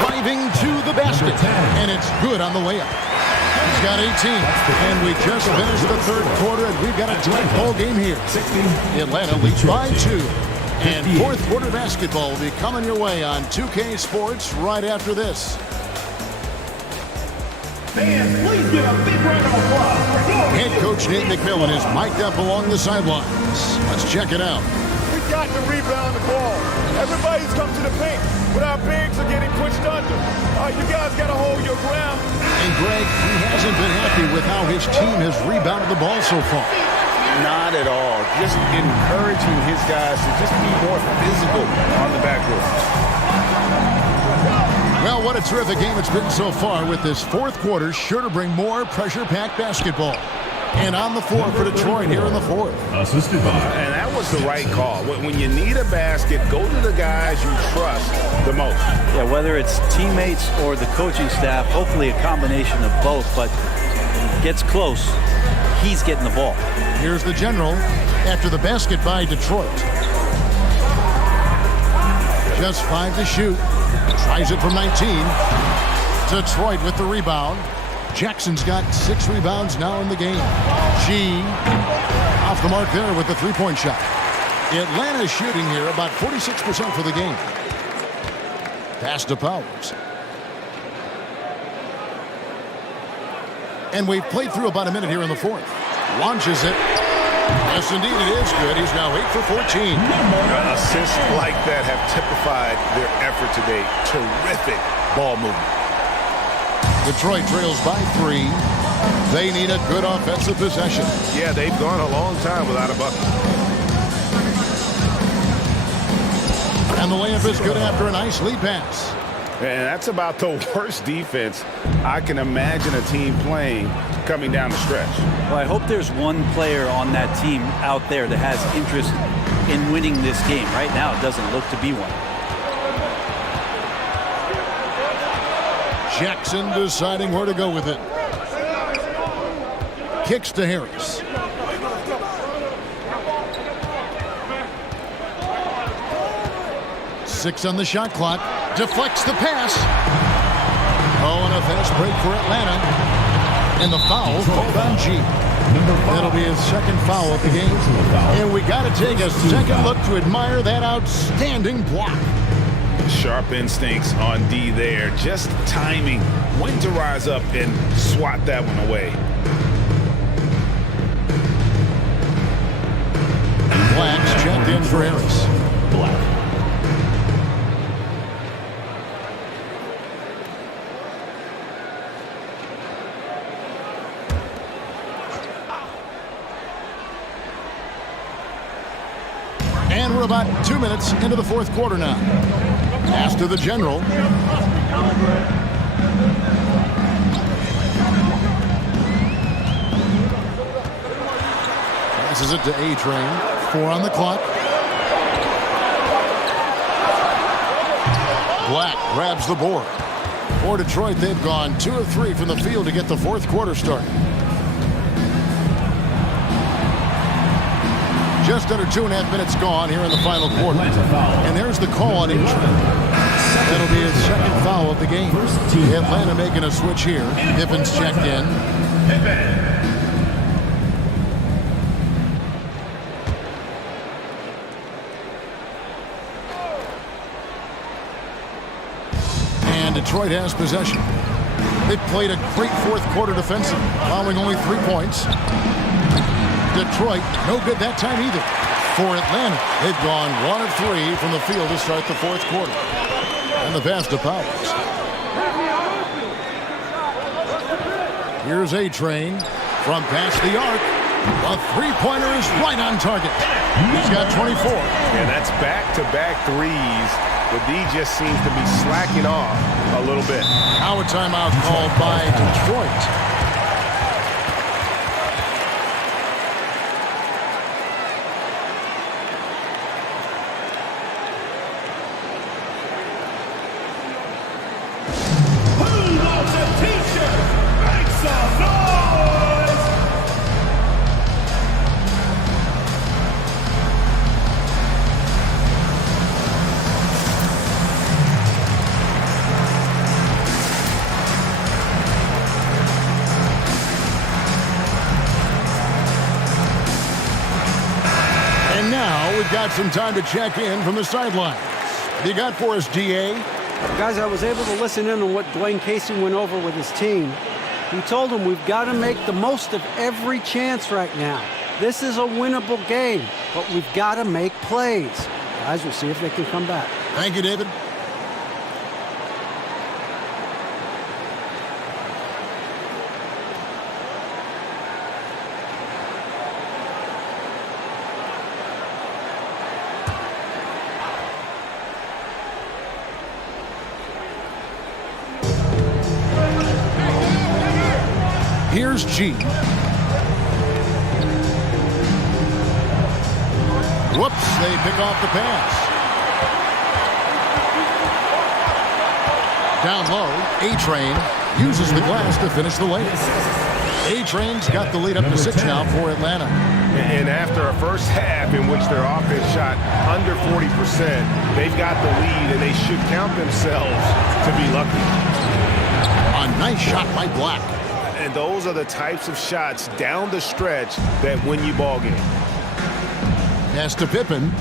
Driving to the basket. And it's good on the way up. He's got 18. And we just finished the third quarter, and we've got a tight ball game here. Atlanta leads by 2. And fourth quarter basketball will be coming your way on 2K Sports right after this. Fans, please give a big round of applause for Head coach Nate McMillan is mic'd up along the sidelines. Let's check it out. We got to rebound the ball. Everybody's come to the paint, but our bigs are getting pushed under. You guys got to hold your ground. And Greg, he hasn't been happy with how his team has rebounded the ball so far. Not at all. Just encouraging his guys to just be more physical on the backcourt. Well, what a terrific game it's been so far, with this fourth quarter sure to bring more pressure-packed basketball. And on the floor for Detroit here in the fourth. Assisted by. And that was the right call. When you need a basket, go to the guys you trust the most. Yeah, whether it's teammates or the coaching staff, hopefully a combination of both, but gets close, he's getting the ball. Here's the general after the basket by Detroit. Just 5 to shoot. Tries it from 19. Detroit with the rebound. Jackson's got 6 rebounds now in the game. G Off the mark there with the three-point shot. Atlanta shooting here about 46% for the game. Pass to Powers. And we've played through about a minute here in the fourth. Launches it. Yes, indeed, it is good. He's now 8 for 14. Assists like that have typified their effort today. Terrific ball movement. Detroit trails by 3. They need a good offensive possession. Yeah, they've gone a long time without a bucket. And the layup is good after a nice lead pass. And that's about the worst defense I can imagine a team playing coming down the stretch. Well, I hope there's one player on that team out there that has interest in winning this game. Right now, it doesn't look to be one. Jackson deciding where to go with it. Kicks to Harris. Six on the shot clock. Deflects the pass. Oh, and a fast break for Atlanta. And the foul called on G. That'll be his second foul of the game. And we got to take a second look to admire that outstanding block. Sharp instincts on D there. Just timing when to rise up and swat that one away. Black's checked in for Harris. Black. And we're about 2 minutes into the fourth quarter now. Pass to the general. Passes it to A-Train. 4 on the clock. Black grabs the board. For Detroit, they've gone 2 of 3 from the field to get the fourth quarter started. Just under 2.5 minutes gone here in the final quarter. And there's the call on H. That'll be his second foul of the game. Atlanta making a switch here. Pippen's checked in. And Detroit has possession. They've played a great fourth quarter defensive, allowing only 3 points. Detroit, no good that time either. For Atlanta, they've gone 1 of 3 from the field to start the fourth quarter. And the pass to Powers. Here's A-Train from past the arc. A three-pointer is right on target. He's got 24. And that's back-to-back threes. But D just seems to be slacking off a little bit. Now a timeout called by Detroit. Got some time to check in from the sidelines. What you got for us, DA? Guys, I was able to listen in on what Dwayne Casey went over with his team. He told them we've got to make the most of every chance right now. This is a winnable game, but we've got to make plays. Guys, we'll see if they can come back. Thank you, David. Here's G. Whoops, they pick off the pass. Down low, A-Train uses the glass to finish the layup. A-Train's got the lead up to 6 now for Atlanta. And after a first half in which their offense shot under 40%, they've got the lead and they should count themselves to be lucky. A nice shot by Black. And those are the types of shots down the stretch that win you ball games. Pass to Pippen.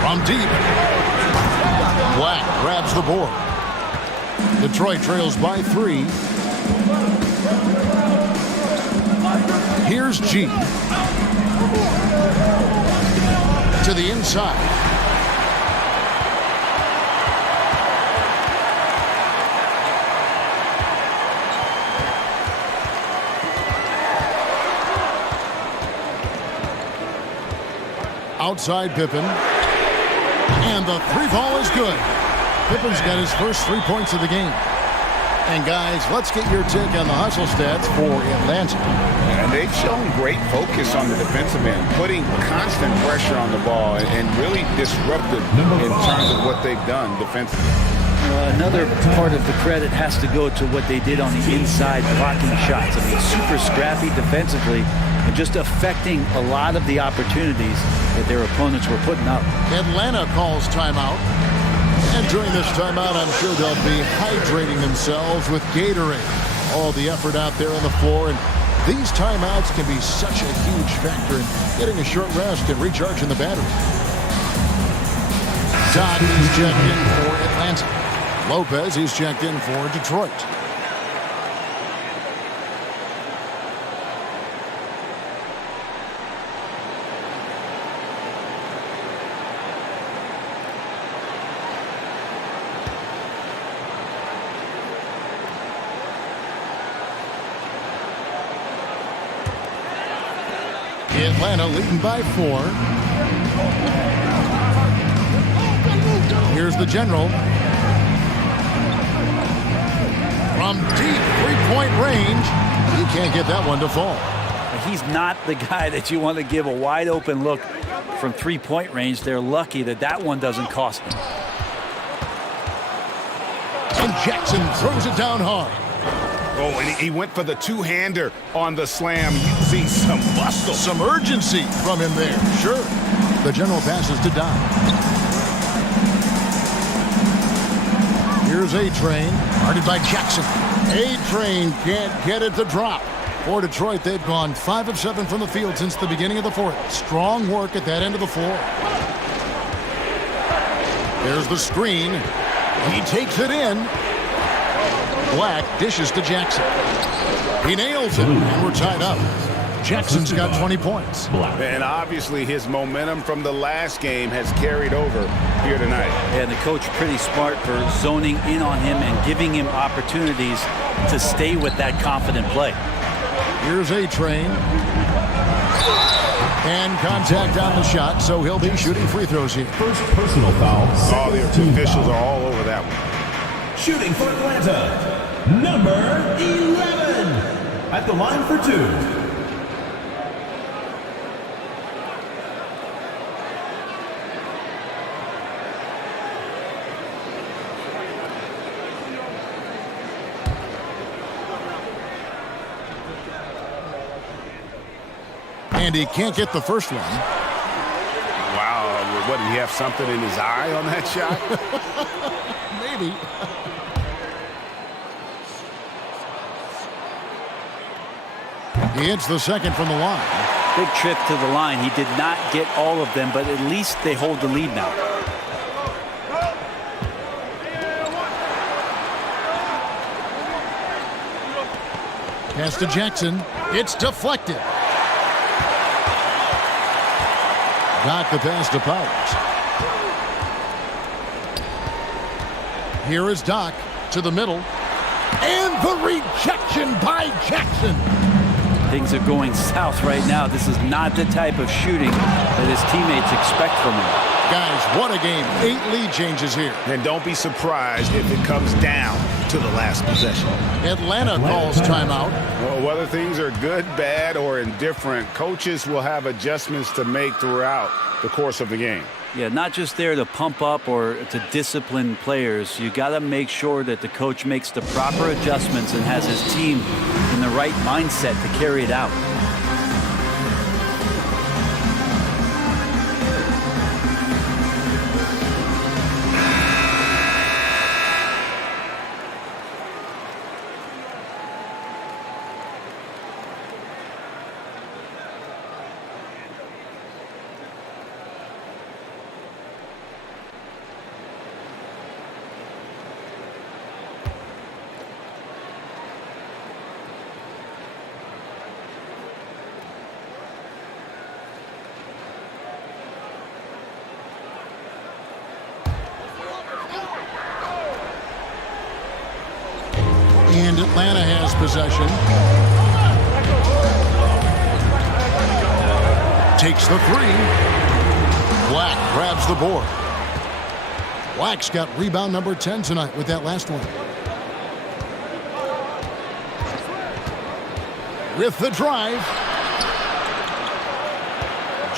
From deep. Black grabs the board. Detroit trails by 3. Here's G. To the inside. Outside Pippen. And the 3-ball is good. Pippen's got his first 3 points of the game. And guys, let's get your take on the hustle stats for Atlanta. And they've shown great focus on the defensive end, putting constant pressure on the ball and really disruptive in terms of what they've done defensively. Another part of the credit has to go to what they did on the inside blocking shots. I mean, super scrappy defensively and just affecting a lot of the opportunities that their opponents were putting up. Atlanta calls timeout. And during this timeout, I'm sure they'll be hydrating themselves with Gatorade. All the effort out there on the floor. And these timeouts can be such a huge factor in getting a short rest and recharging the battery. Dodd is checked in for Atlanta. Lopez is checked in for Detroit. Atlanta leading by 4. Here's the general. From deep 3-point range, he can't get that one to fall. He's not the guy that you want to give a wide open look from 3-point range. They're lucky that that one doesn't cost them. And Jackson throws it down hard. Oh, and he went for the two-hander on the slam, using some muscle. Some urgency from him there. Sure. The general passes to Dodd. Here's A-Train, guarded by Jackson. A-Train can't get it to drop. For Detroit, they've gone 5 of 7 from the field since the beginning of the 4th. Strong work at that end of the floor. There's the screen. He takes it in. Black dishes to Jackson. He nails it, and we're tied up. Jackson's got 20 points. And obviously his momentum from the last game has carried over here tonight. And the coach pretty smart for zoning in on him and giving him opportunities to stay with that confident play. Here's A-Train. And contact on the shot, so he'll be shooting free throws here. First personal foul. All the officials are all over that one. Shooting for Atlanta, number 11. At the line for 2. And he can't get the first one. Wow, what, did he have something in his eye on that shot? Maybe. He hits the second from the line. Big trip to the line. He did not get all of them, but at least they hold the lead now. Pass to Jackson. It's deflected. Got the pass to Powers. Here is Doc to the middle. And the rejection by Jackson. Things are going south right now. This is not the type of shooting that his teammates expect from him. Guys, what a game. 8 lead changes here. And don't be surprised if it comes down to the last possession. Atlanta calls timeout. Well, whether things are good, bad, or indifferent, coaches will have adjustments to make throughout the course of the game. Yeah, not just there to pump up or to discipline players. You got to make sure that the coach makes the proper adjustments and has his team in the right mindset to carry it out. possession. Takes the three. Black grabs the board. Black's got rebound number 10 tonight with that last one. With the drive.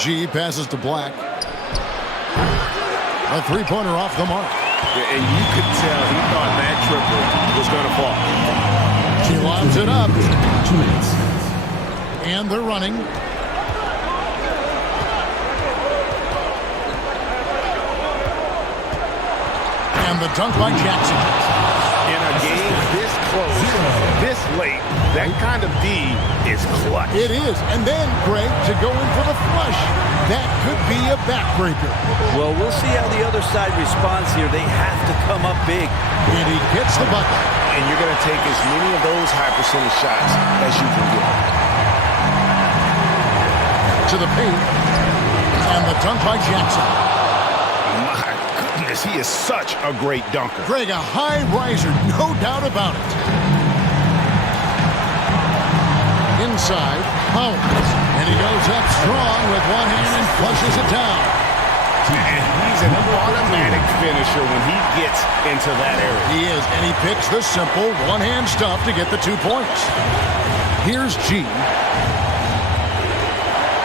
G passes to Black. A three-pointer off the mark. Yeah, and you could tell he thought that triple was going to fall. She lobs it up. 2 minutes. And they're running. And the dunk by Jackson. In a game this close, this late, that kind of D is clutch. It is. And then, Greg, to go in for the flush. That could be a backbreaker. Well, we'll see how the other side responds here. They have to come up big. And he gets the bucket. And you're going to take as many of those high percentage shots as you can get. To the paint. And the dunk by Jackson. My goodness, he is such a great dunker. Greg, a high riser, no doubt about it. Inside, Howard. And he goes up strong with one hand and flushes it down. And he's an automatic finisher when he gets into that area. He is, and he picks the simple one-hand stuff to get the 2 points. Here's G.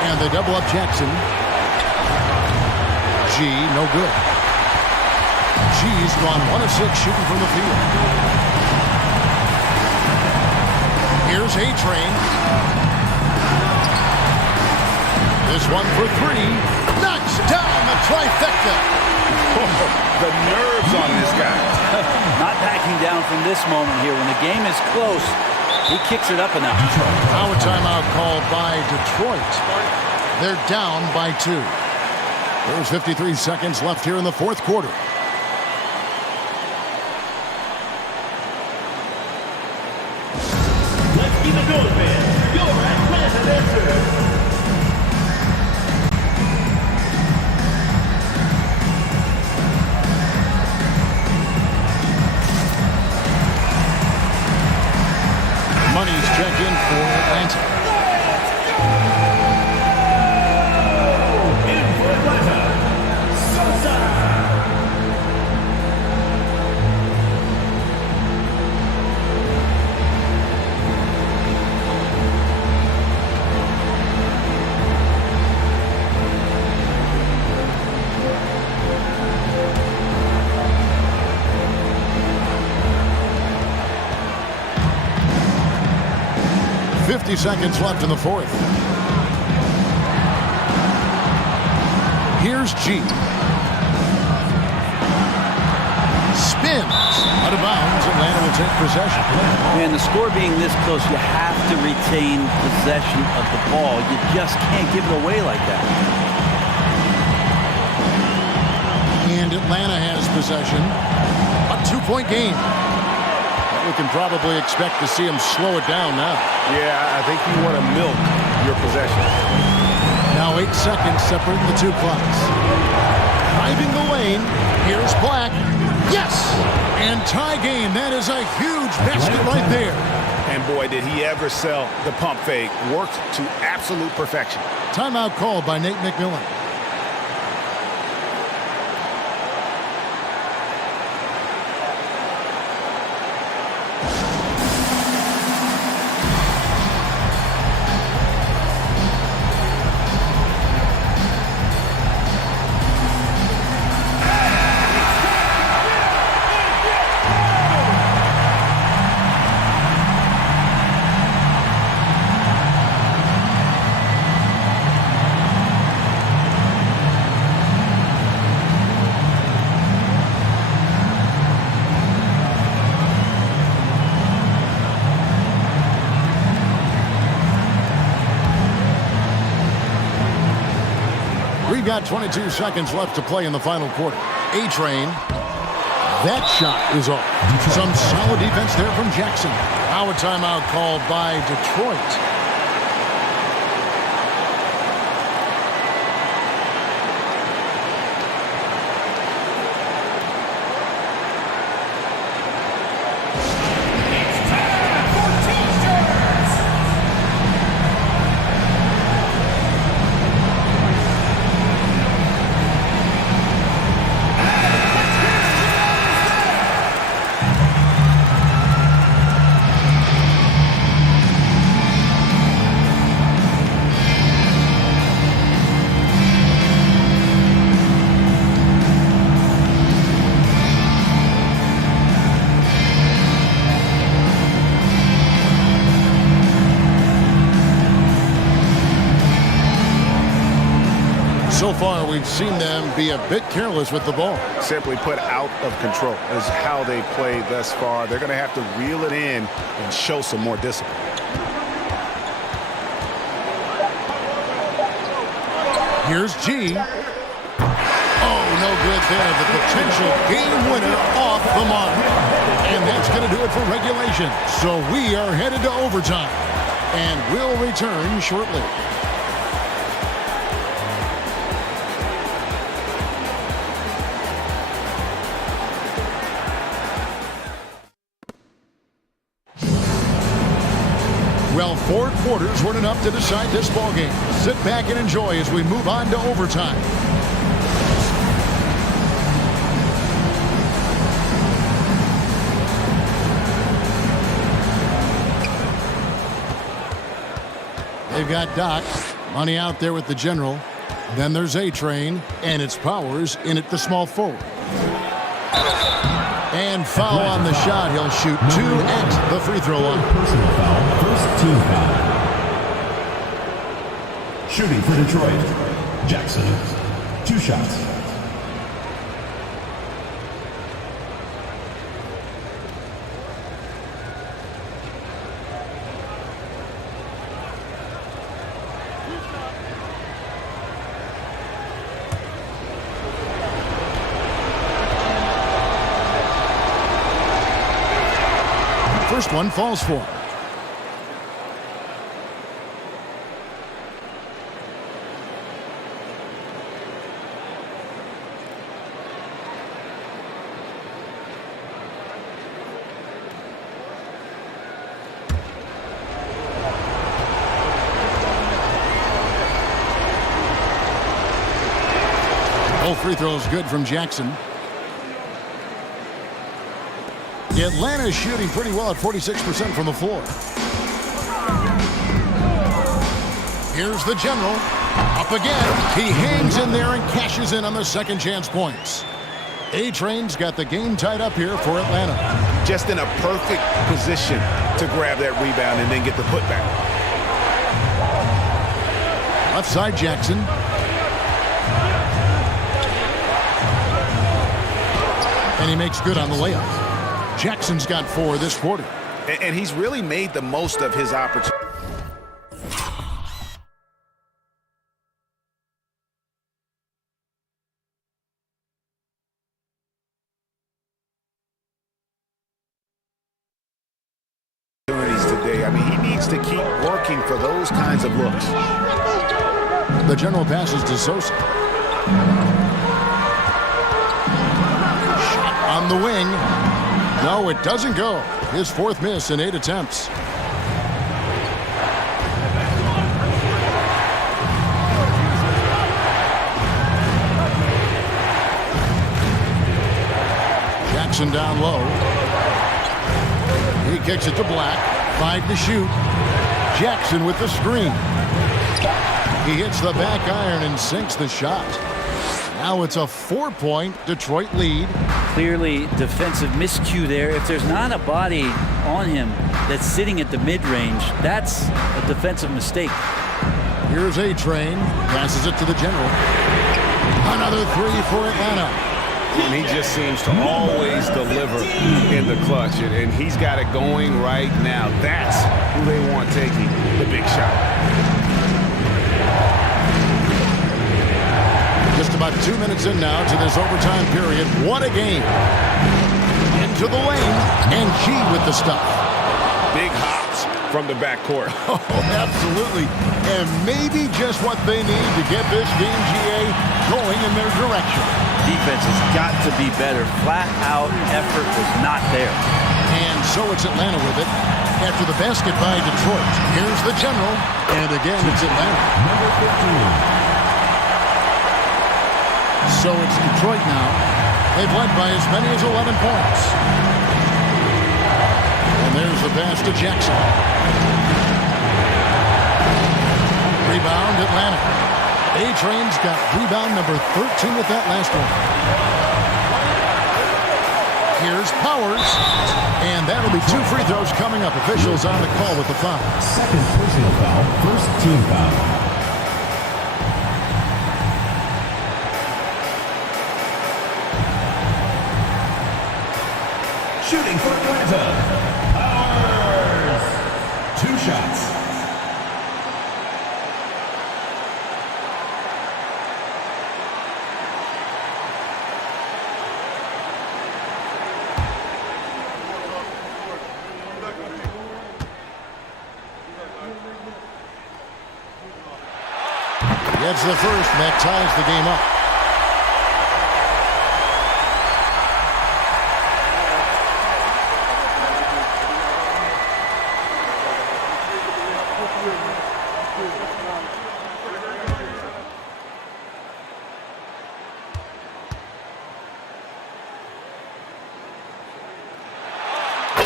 And they double up Jackson. G, no good. G's gone 1 of 6 shooting from the field. Here's A-Train. This one for 3. Knocks down the trifecta. The nerves on this guy. Not backing down from this moment here. When the game is close, he kicks it up a notch. Now a timeout called by Detroit. They're down by 2. There's 53 seconds left here in the fourth quarter. Let's keep it going, man. You're at Gladiators. Money's check in for Atlanta. In for Atlanta, Sosa. 50 seconds left in the fourth. Here's G. Spins. Out of bounds. Atlanta will take possession. Man, the score being this close, you have to retain possession of the ball. You just can't give it away like that. And Atlanta has possession. A 2-point game. We can probably expect to see him slow it down now. Yeah, I think you want to milk your possession. Now 8 seconds separating the two clocks. Driving the lane. Here's Black. Yes! And tie game. That is a huge basket right there. And boy, did he ever sell the pump fake. Worked to absolute perfection. Timeout called by Nate McMillan. We've got 22 seconds left to play in the final quarter. A-Train. That shot is off. Some solid defense there from Jackson. Now a timeout called by Detroit. So far, we've seen them be a bit careless with the ball. Simply put, out of control is how they played thus far. They're going to have to reel it in and show some more discipline. Here's G. Oh, no good there. The potential game winner off the mark. And that's going to do it for regulation. So we are headed to overtime. And we'll return shortly. Well, 4 quarters weren't enough to decide this ballgame. Sit back and enjoy as we move on to overtime. They've got Doc. Money out there with the general. Then there's A-Train, and it's Powers in at the small forward. And foul on the shot. He'll shoot 2 at the free throw line. Personal foul, first team foul. Shooting for Detroit, Jackson. 2 shots. First one falls for him. Both free throws good from Jackson. Atlanta's shooting pretty well at 46% from the floor. Here's the general. Up again. He hangs in there and cashes in on the second chance points. A-Train's got the game tied up here for Atlanta. Just in a perfect position to grab that rebound and then get the putback. Left side, Jackson. And he makes good on the layup. Jackson's got 4 this quarter. And he's really made the most of his opportunity. Today. I mean, he needs to keep working for those kinds of looks. The general passes to Sosa. Shot on the wing. No, it doesn't go. His 4th miss in 8 attempts. Jackson down low. He kicks it to Black. 5 to shoot. Jackson with the screen. He hits the back iron and sinks the shot. Now it's a 4-point Detroit lead. Clearly defensive miscue there. If there's not a body on him that's sitting at the mid-range, that's a defensive mistake. Here's A-Train. Passes it to the general. Another 3 for Atlanta. And he just seems to always deliver in the clutch. And he's got it going right now. That's who they want taking the big shot. Just about 2 minutes in now to this overtime period. What a game. Into the lane, and G with the stuff. Big hops from the backcourt. Oh, absolutely. And maybe just what they need to get this game, GA, going in their direction. Defense has got to be better. Flat out effort was not there. And so it's Atlanta with it. After the basket by Detroit. Here's the general. And again, it's Atlanta. Number 15. So it's Detroit now. They've led by as many as 11 points. And there's the pass to Jackson. Rebound, Atlanta. A-Train's got rebound number 13 with that last one. Here's Powers. And that'll be 2 free throws coming up. Officials on the call with the foul. Second personal foul, first team foul. Gets the first, and that ties the game up.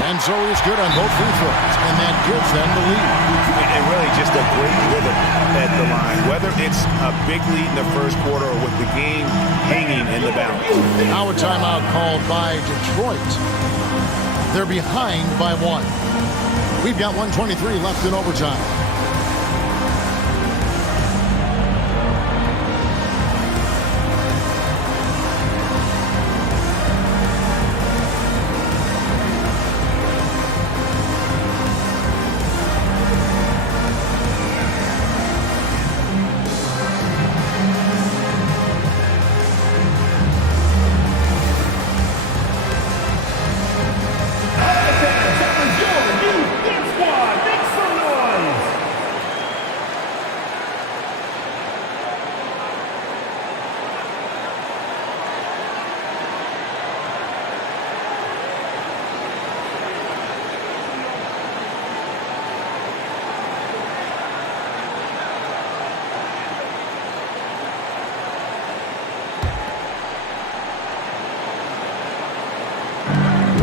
And so he's good on both free throws, and that gives them the lead. And really just a great rhythm at the line, whether it's a big lead in the first quarter or with the game hanging in the balance. Now a timeout called by Detroit. They're behind by 1. We've got 1:23 left in overtime.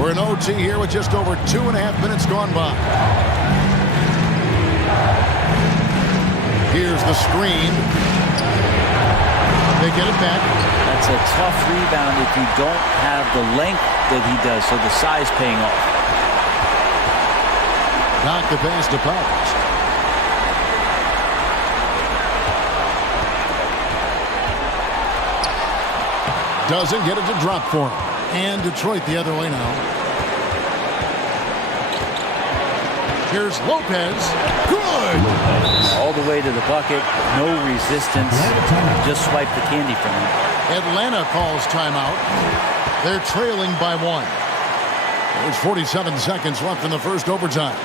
We're in OT here with just over 2.5 minutes gone by. Here's the screen. They get it back. That's a tough rebound if you don't have the length that he does, so the size paying off. Knock the pass to Powers. Doesn't get it to drop for him. And Detroit the other way now. Here's Lopez. Good! All the way to the bucket. No resistance. Just swipe the candy from him. Atlanta calls timeout. They're trailing by 1. There's 47 seconds left in the first overtime.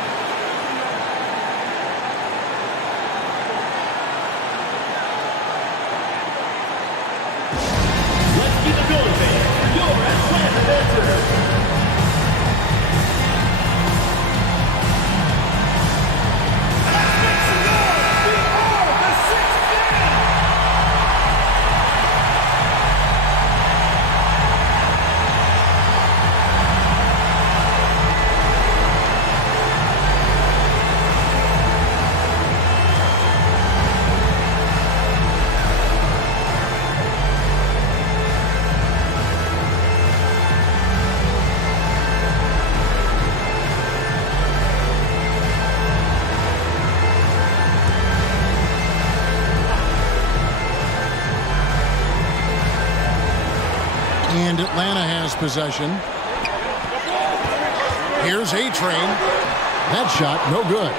And Atlanta has possession. Here's A-Train. That shot, no good.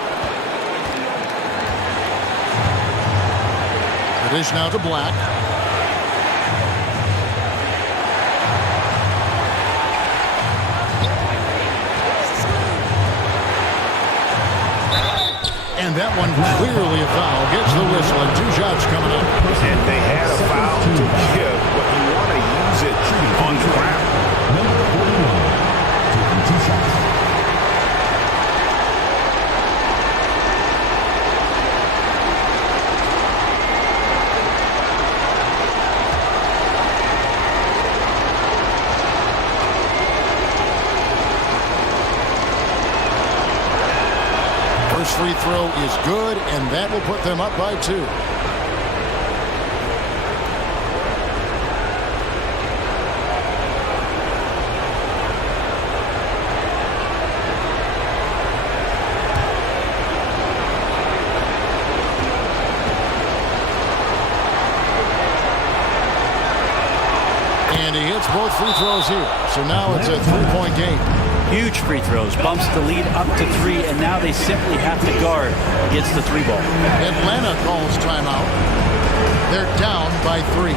The dish now to Black. And that one clearly a foul. Gets the whistle and 2 shots coming up. And they had a foul to give, but you want to use it on the ground. Number 41, taking 2 shots. First free throw is good, and that will put them up by 2. And he hits both free throws here. So now it's a 3-point game. Huge free throws. Bumps the lead up to 3, and now they simply have to guard against the 3 ball. Atlanta calls timeout. They're down by 3.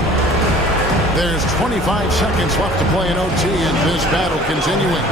There's 25 seconds left to play in OT, and this battle continuing.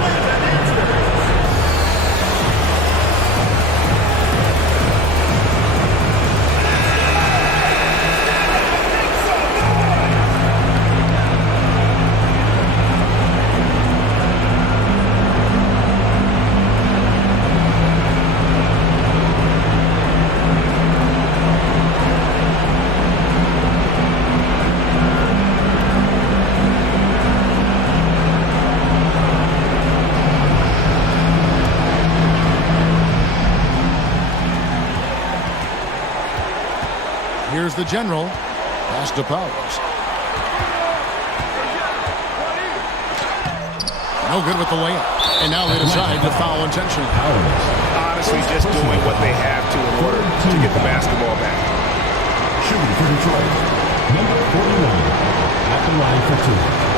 Here's the general. Pass to Powers. No good with the layup. And now they decide to foul intentionally. Honestly, just doing what they have to in order to get the basketball back. Shooting for Detroit, number 41, at the line for 2.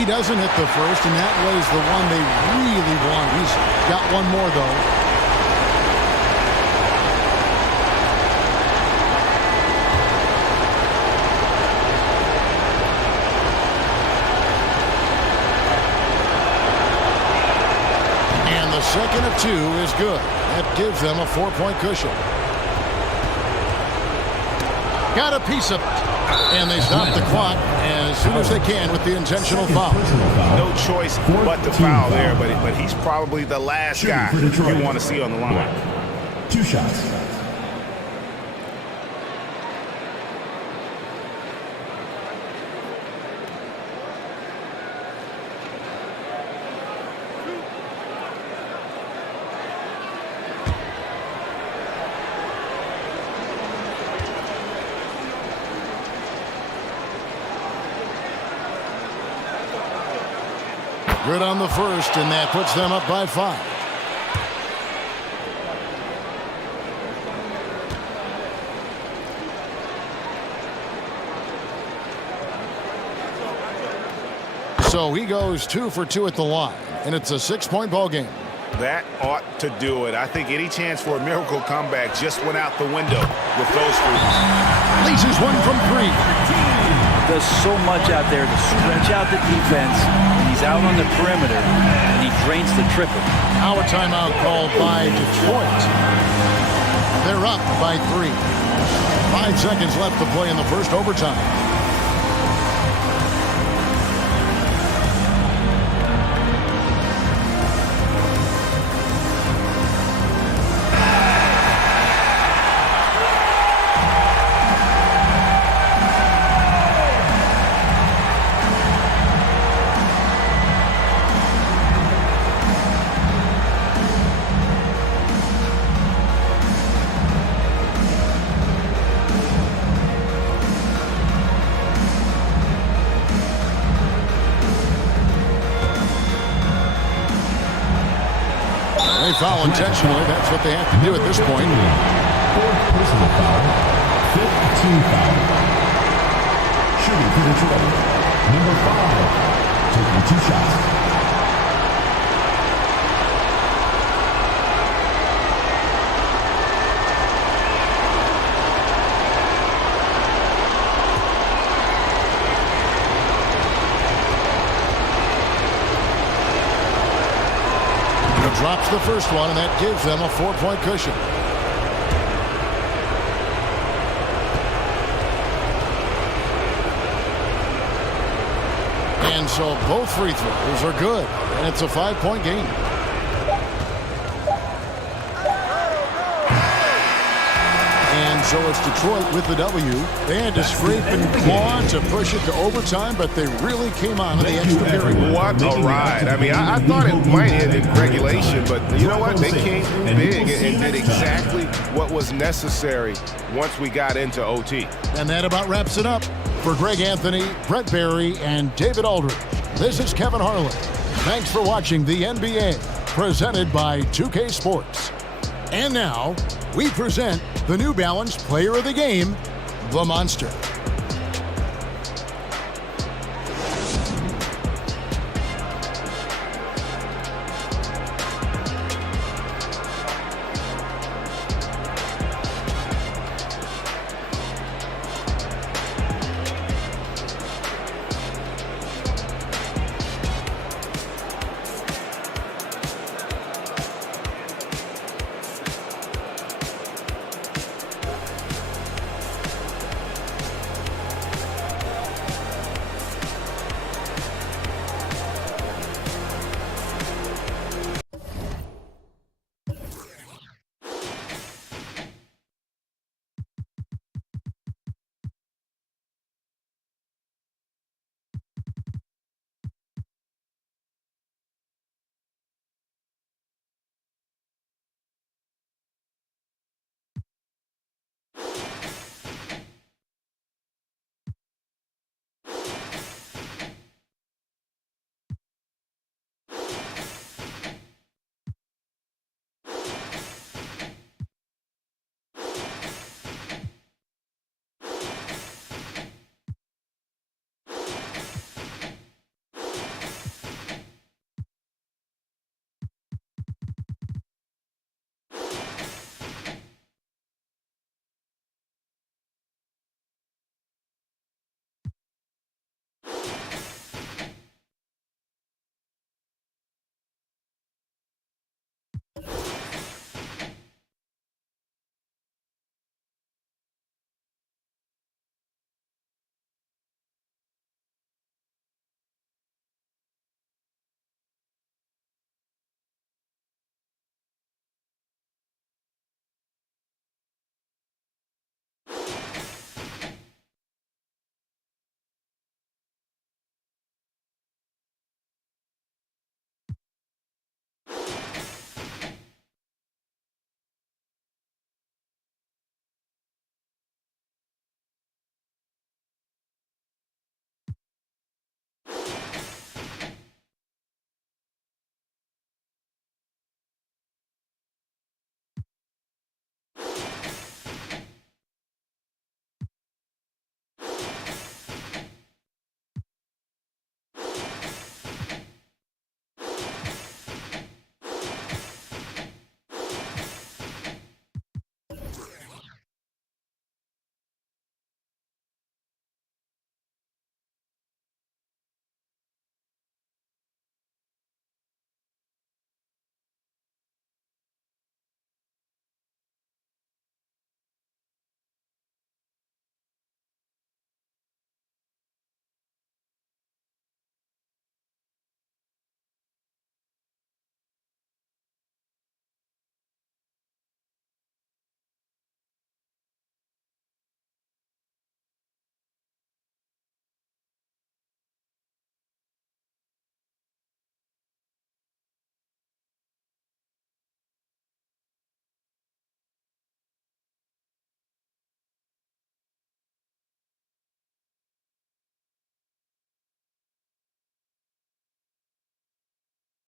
He doesn't hit the first, and that was the one they really want. He's got one more, though. And the second of 2 is good. That gives them a 4-point cushion. Got a piece of it. And they stop the clock as soon as they can with the intentional foul. No choice but to foul there, but he's probably the last guy you want to see on the line. 2 shots. Good on the first, and that puts them up by 5. So he goes 2 for 2 at the line, and it's a 6-point ball game. That ought to do it. I think any chance for a miracle comeback just went out the window with those threes. Leases one from 3. Does so much out there to stretch out the defense. He's out on the perimeter, and he drains the triple. Now a timeout called by Detroit. They're up by 3. 5 seconds left to play in the first overtime. They foul intentionally. That's what they have to do at this point. 4th personal foul. 5th team foul. Shooting for Detroit, number 5, taking 2 shots. Drops the first one, and that gives them a 4-point cushion. And so both free throws are good, and it's a 5-point game. And so it's Detroit with the W. They had to scrape and claw to push it to overtime, but they really came on in the extra period. What a ride. I mean, I thought it might end in regulation, but you know what? They came through big and did exactly what was necessary once we got into OT. And that about wraps it up. For Greg Anthony, Brett Barry, and David Aldridge, this is Kevin Harlan. Thanks for watching the NBA, presented by 2K Sports. And now, we present the New Balance Player of the Game, the Monster.